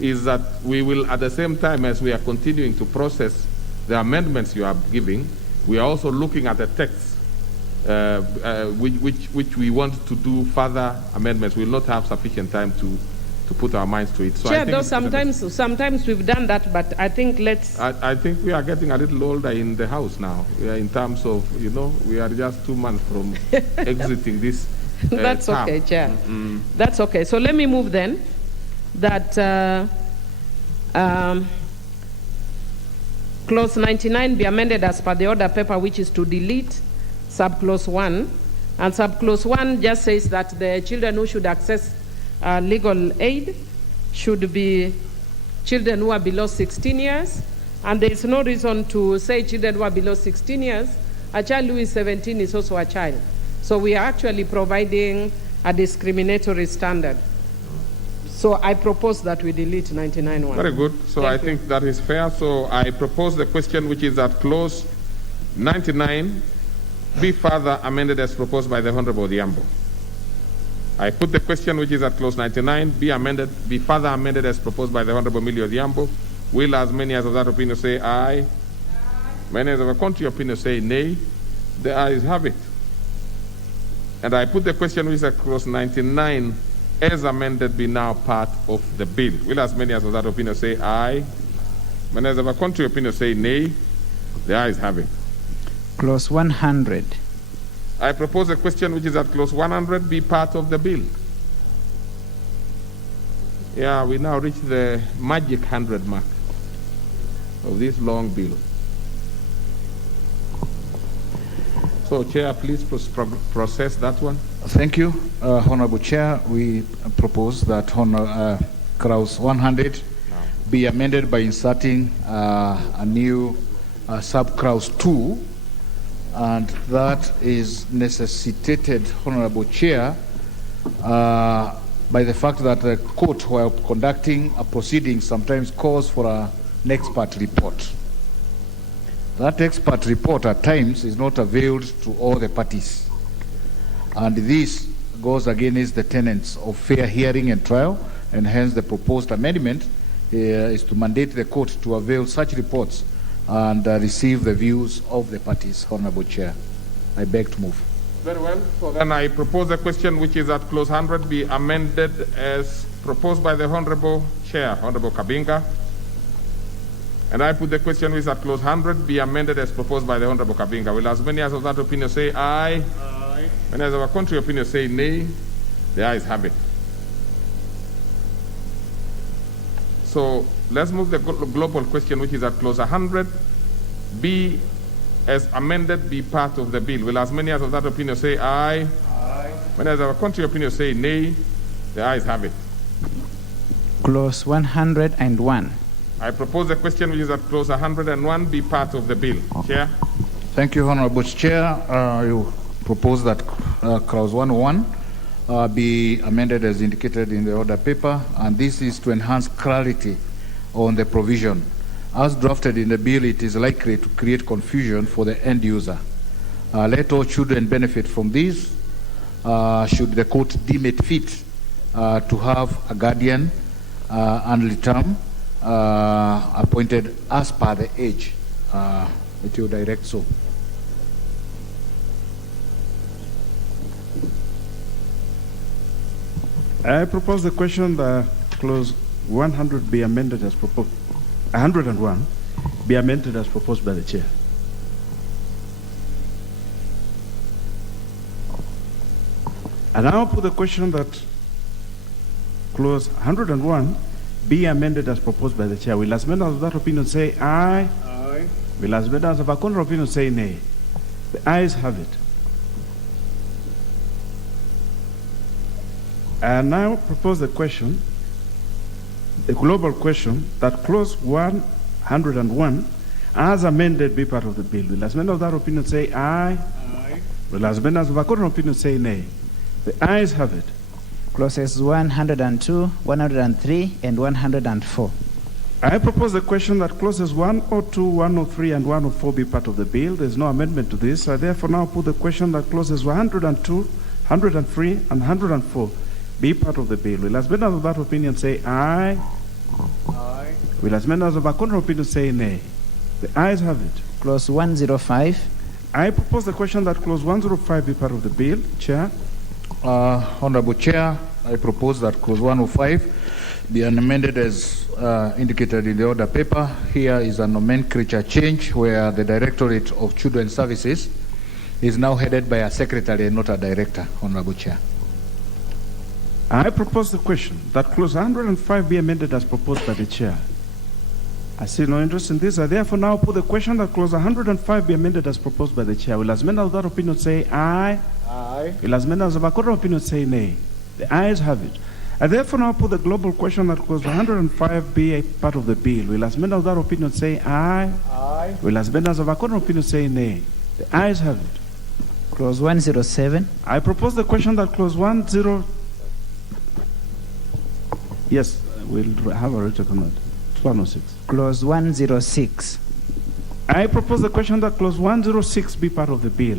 is that we will, at the same time as we are continuing to process the amendments you are giving, we are also looking at the text which we want to do further amendments. We will not have sufficient time to put our minds to it. So Chair, though sometimes we've done that, but I think I think we are getting a little older in the House now. We are in terms of, we are just 2 months from exiting this That's term. okay, Chair. That's okay. So let me move then that clause 99 be amended as per the order paper, which is to delete subclause 1 And subclause 1 just says that the children who should access legal aid should be children who are below 16 years. And there is no reason to say children who are below 16 years. A child who is 17 is also a child. So we are actually providing a discriminatory standard. So I propose that we delete 99(1). Very good. So I think that is fair. So I propose the question which is that clause 99 be further amended as proposed by the Honorable Odhiambo. I put the question which is at clause 99 be further amended as proposed by the Honorable Millie Odhiambo. Will as many as of that opinion say aye? Aye. Many as of a contrary opinion say nay. The ayes have it. And I put the question which is at clause 99 as amended be now part of the bill. Will as many as of that opinion say aye? Many as of a contrary opinion say nay. The ayes have it. Clause 100. I propose a question which is at clause 100 be part of the bill. Yeah, we now reach the magic 100 mark of this long bill. So, Chair, please process that one. Thank you, Honorable Chair. We propose that clause 100 be amended by inserting a new sub-clause 2, and that is necessitated, Honorable Chair, by the fact that the court, while conducting a proceeding, sometimes calls for an expert report. That expert report at times is not availed to all the parties. And this goes against the tenets of fair hearing and trial, and hence the proposed amendment is to mandate the court to avail such reports and receive the views of the parties, Honorable Chair. I beg to move. Very well. So then I propose the question which is at clause 100 be amended as proposed by the Honorable Chair, Honorable Kabinga. And I put the question which is at clause 100 be amended as proposed by the Honorable Kabinga. Will as many as of that opinion say aye? Aye. Many as of a contrary opinion say nay? The ayes have it. So let's move the global question which is at clause 100 be as amended be part of the bill. Will as many as of that opinion say aye? Aye. Many as of a contrary opinion say nay? The ayes have it. Clause 101. I propose the question which is at clause 101 be part of the bill. Chair. Thank you, Honorable Chair. You propose that clause 101 be amended as indicated in the order paper, and this is to enhance clarity on the provision. As drafted in the bill, it is likely to create confusion for the end user. Let all children benefit from this, should the court deem it fit to have a guardian and term appointed as per the age. It will direct so. I propose the question that clause 100 be amended as proposed. 101 be amended as proposed by the Chair. And now put the question that clause 101 be amended as proposed by the Chair. Will as members of that opinion say aye? Aye. Will as members of a contrary opinion say nay? The ayes have it. I now propose the question, the global question, that clause 101 as amended be part of the bill. Will as members of that opinion say aye? Aye. Will as members of a contrary opinion say nay? The ayes have it. Clauses 102, 103, and 104. I propose the question that clauses 102, 103, and 104 be part of the bill. There is no amendment to this. I therefore now put the question that clauses 102, 103, and 104 be part of the bill. Will as members of that opinion say aye? Aye. Will as members of a contrary opinion say nay? The ayes have it. Clause 105. I propose the question that clause 105 be part of the bill. Chair. Honorable Chair, I propose that clause 105 be amended as indicated in the order paper. Here is a nomenclature change where the Directorate of Children's Services is now headed by a secretary and not a director, Honorable Chair. I propose the question that clause 105 be amended as proposed by the Chair. I see no interest in this. I therefore now put the question that clause 105 be amended as proposed by the chair. Will as many of that opinion say aye? Aye. Will as many as of a quarter opinion say nay? The ayes have it. I therefore now put the global question that clause 105 be a part of the bill. Will as many of that opinion say aye? Aye. Will as many as of a quarter opinion say nay? The ayes have it. Clause 107. I propose the question that clause 10. Yes, we'll have a written comment. 106. Clause 106. I propose the question that clause 106 be part of the bill.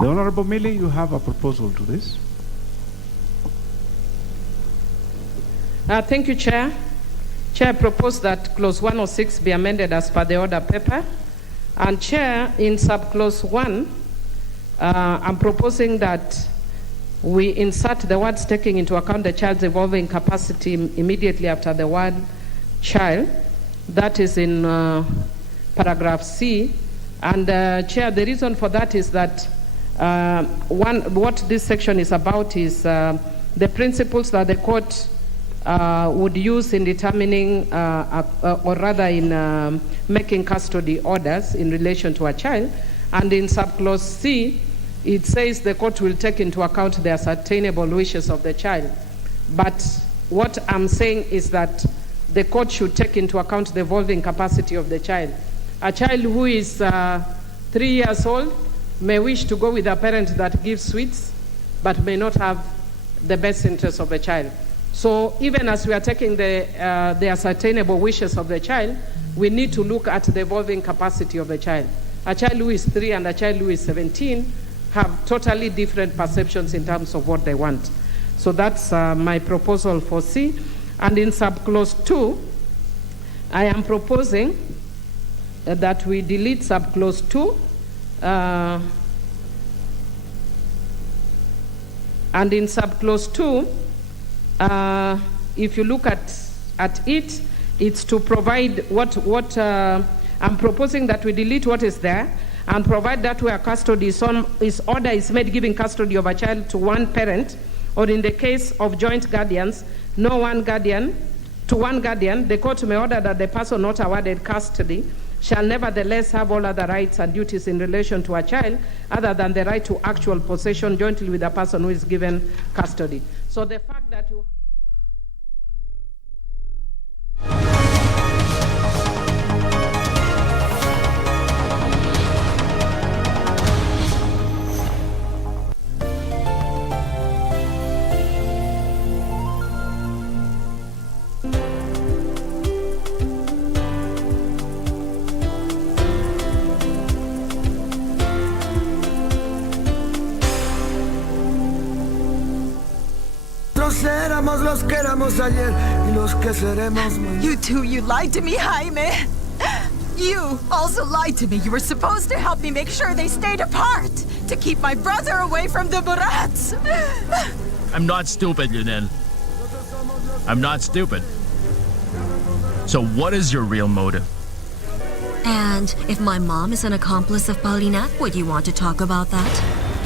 The Honorable Millie, you have a proposal to this. Thank you, Chair. Chair, propose that clause 106 be amended as per the order paper. And Chair, in subclause 1, I'm proposing that we insert the words taking into account the child's evolving capacity immediately after the word child. That is in paragraph C. And Chair, the reason for that is that what this section is about is the principles that the court would use in determining, or rather in making custody orders in relation to a child. And in subclause C, it says the court will take into account the ascertainable wishes of the child. But what I'm saying is that the court should take into account the evolving capacity of the child. A child who is 3 years old may wish to go with a parent that gives sweets, but may not have the best interest of the child. So even as we are taking the ascertainable wishes of the child, we need to look at the evolving capacity of the child. A child who is 3 and a child who is 17 have totally different perceptions in terms of what they want. So that's my proposal for C. And in subclause 2, I am proposing that we delete subclause 2. And in subclause 2, if you look at it, it's to provide what I'm proposing that we delete what is there and provide that where custody is order is made giving custody of a child to one parent, or in the case of joint guardians, to one guardian, the court may order that the person not awarded custody shall nevertheless have all other rights and duties in relation to a child other than the right to actual possession jointly with the person who is given custody. So the fact that you Éramos los que éramos ayer y los que seremos mañana. You two, you lied to me, Jaime. You also lied to me. You were supposed to help me make sure they stayed apart, to keep my brother away from the Burats. I'm not stupid, Lionel. I'm not stupid. So what is your real motive? And if my mom is an accomplice of Paulina, would you want to talk about that?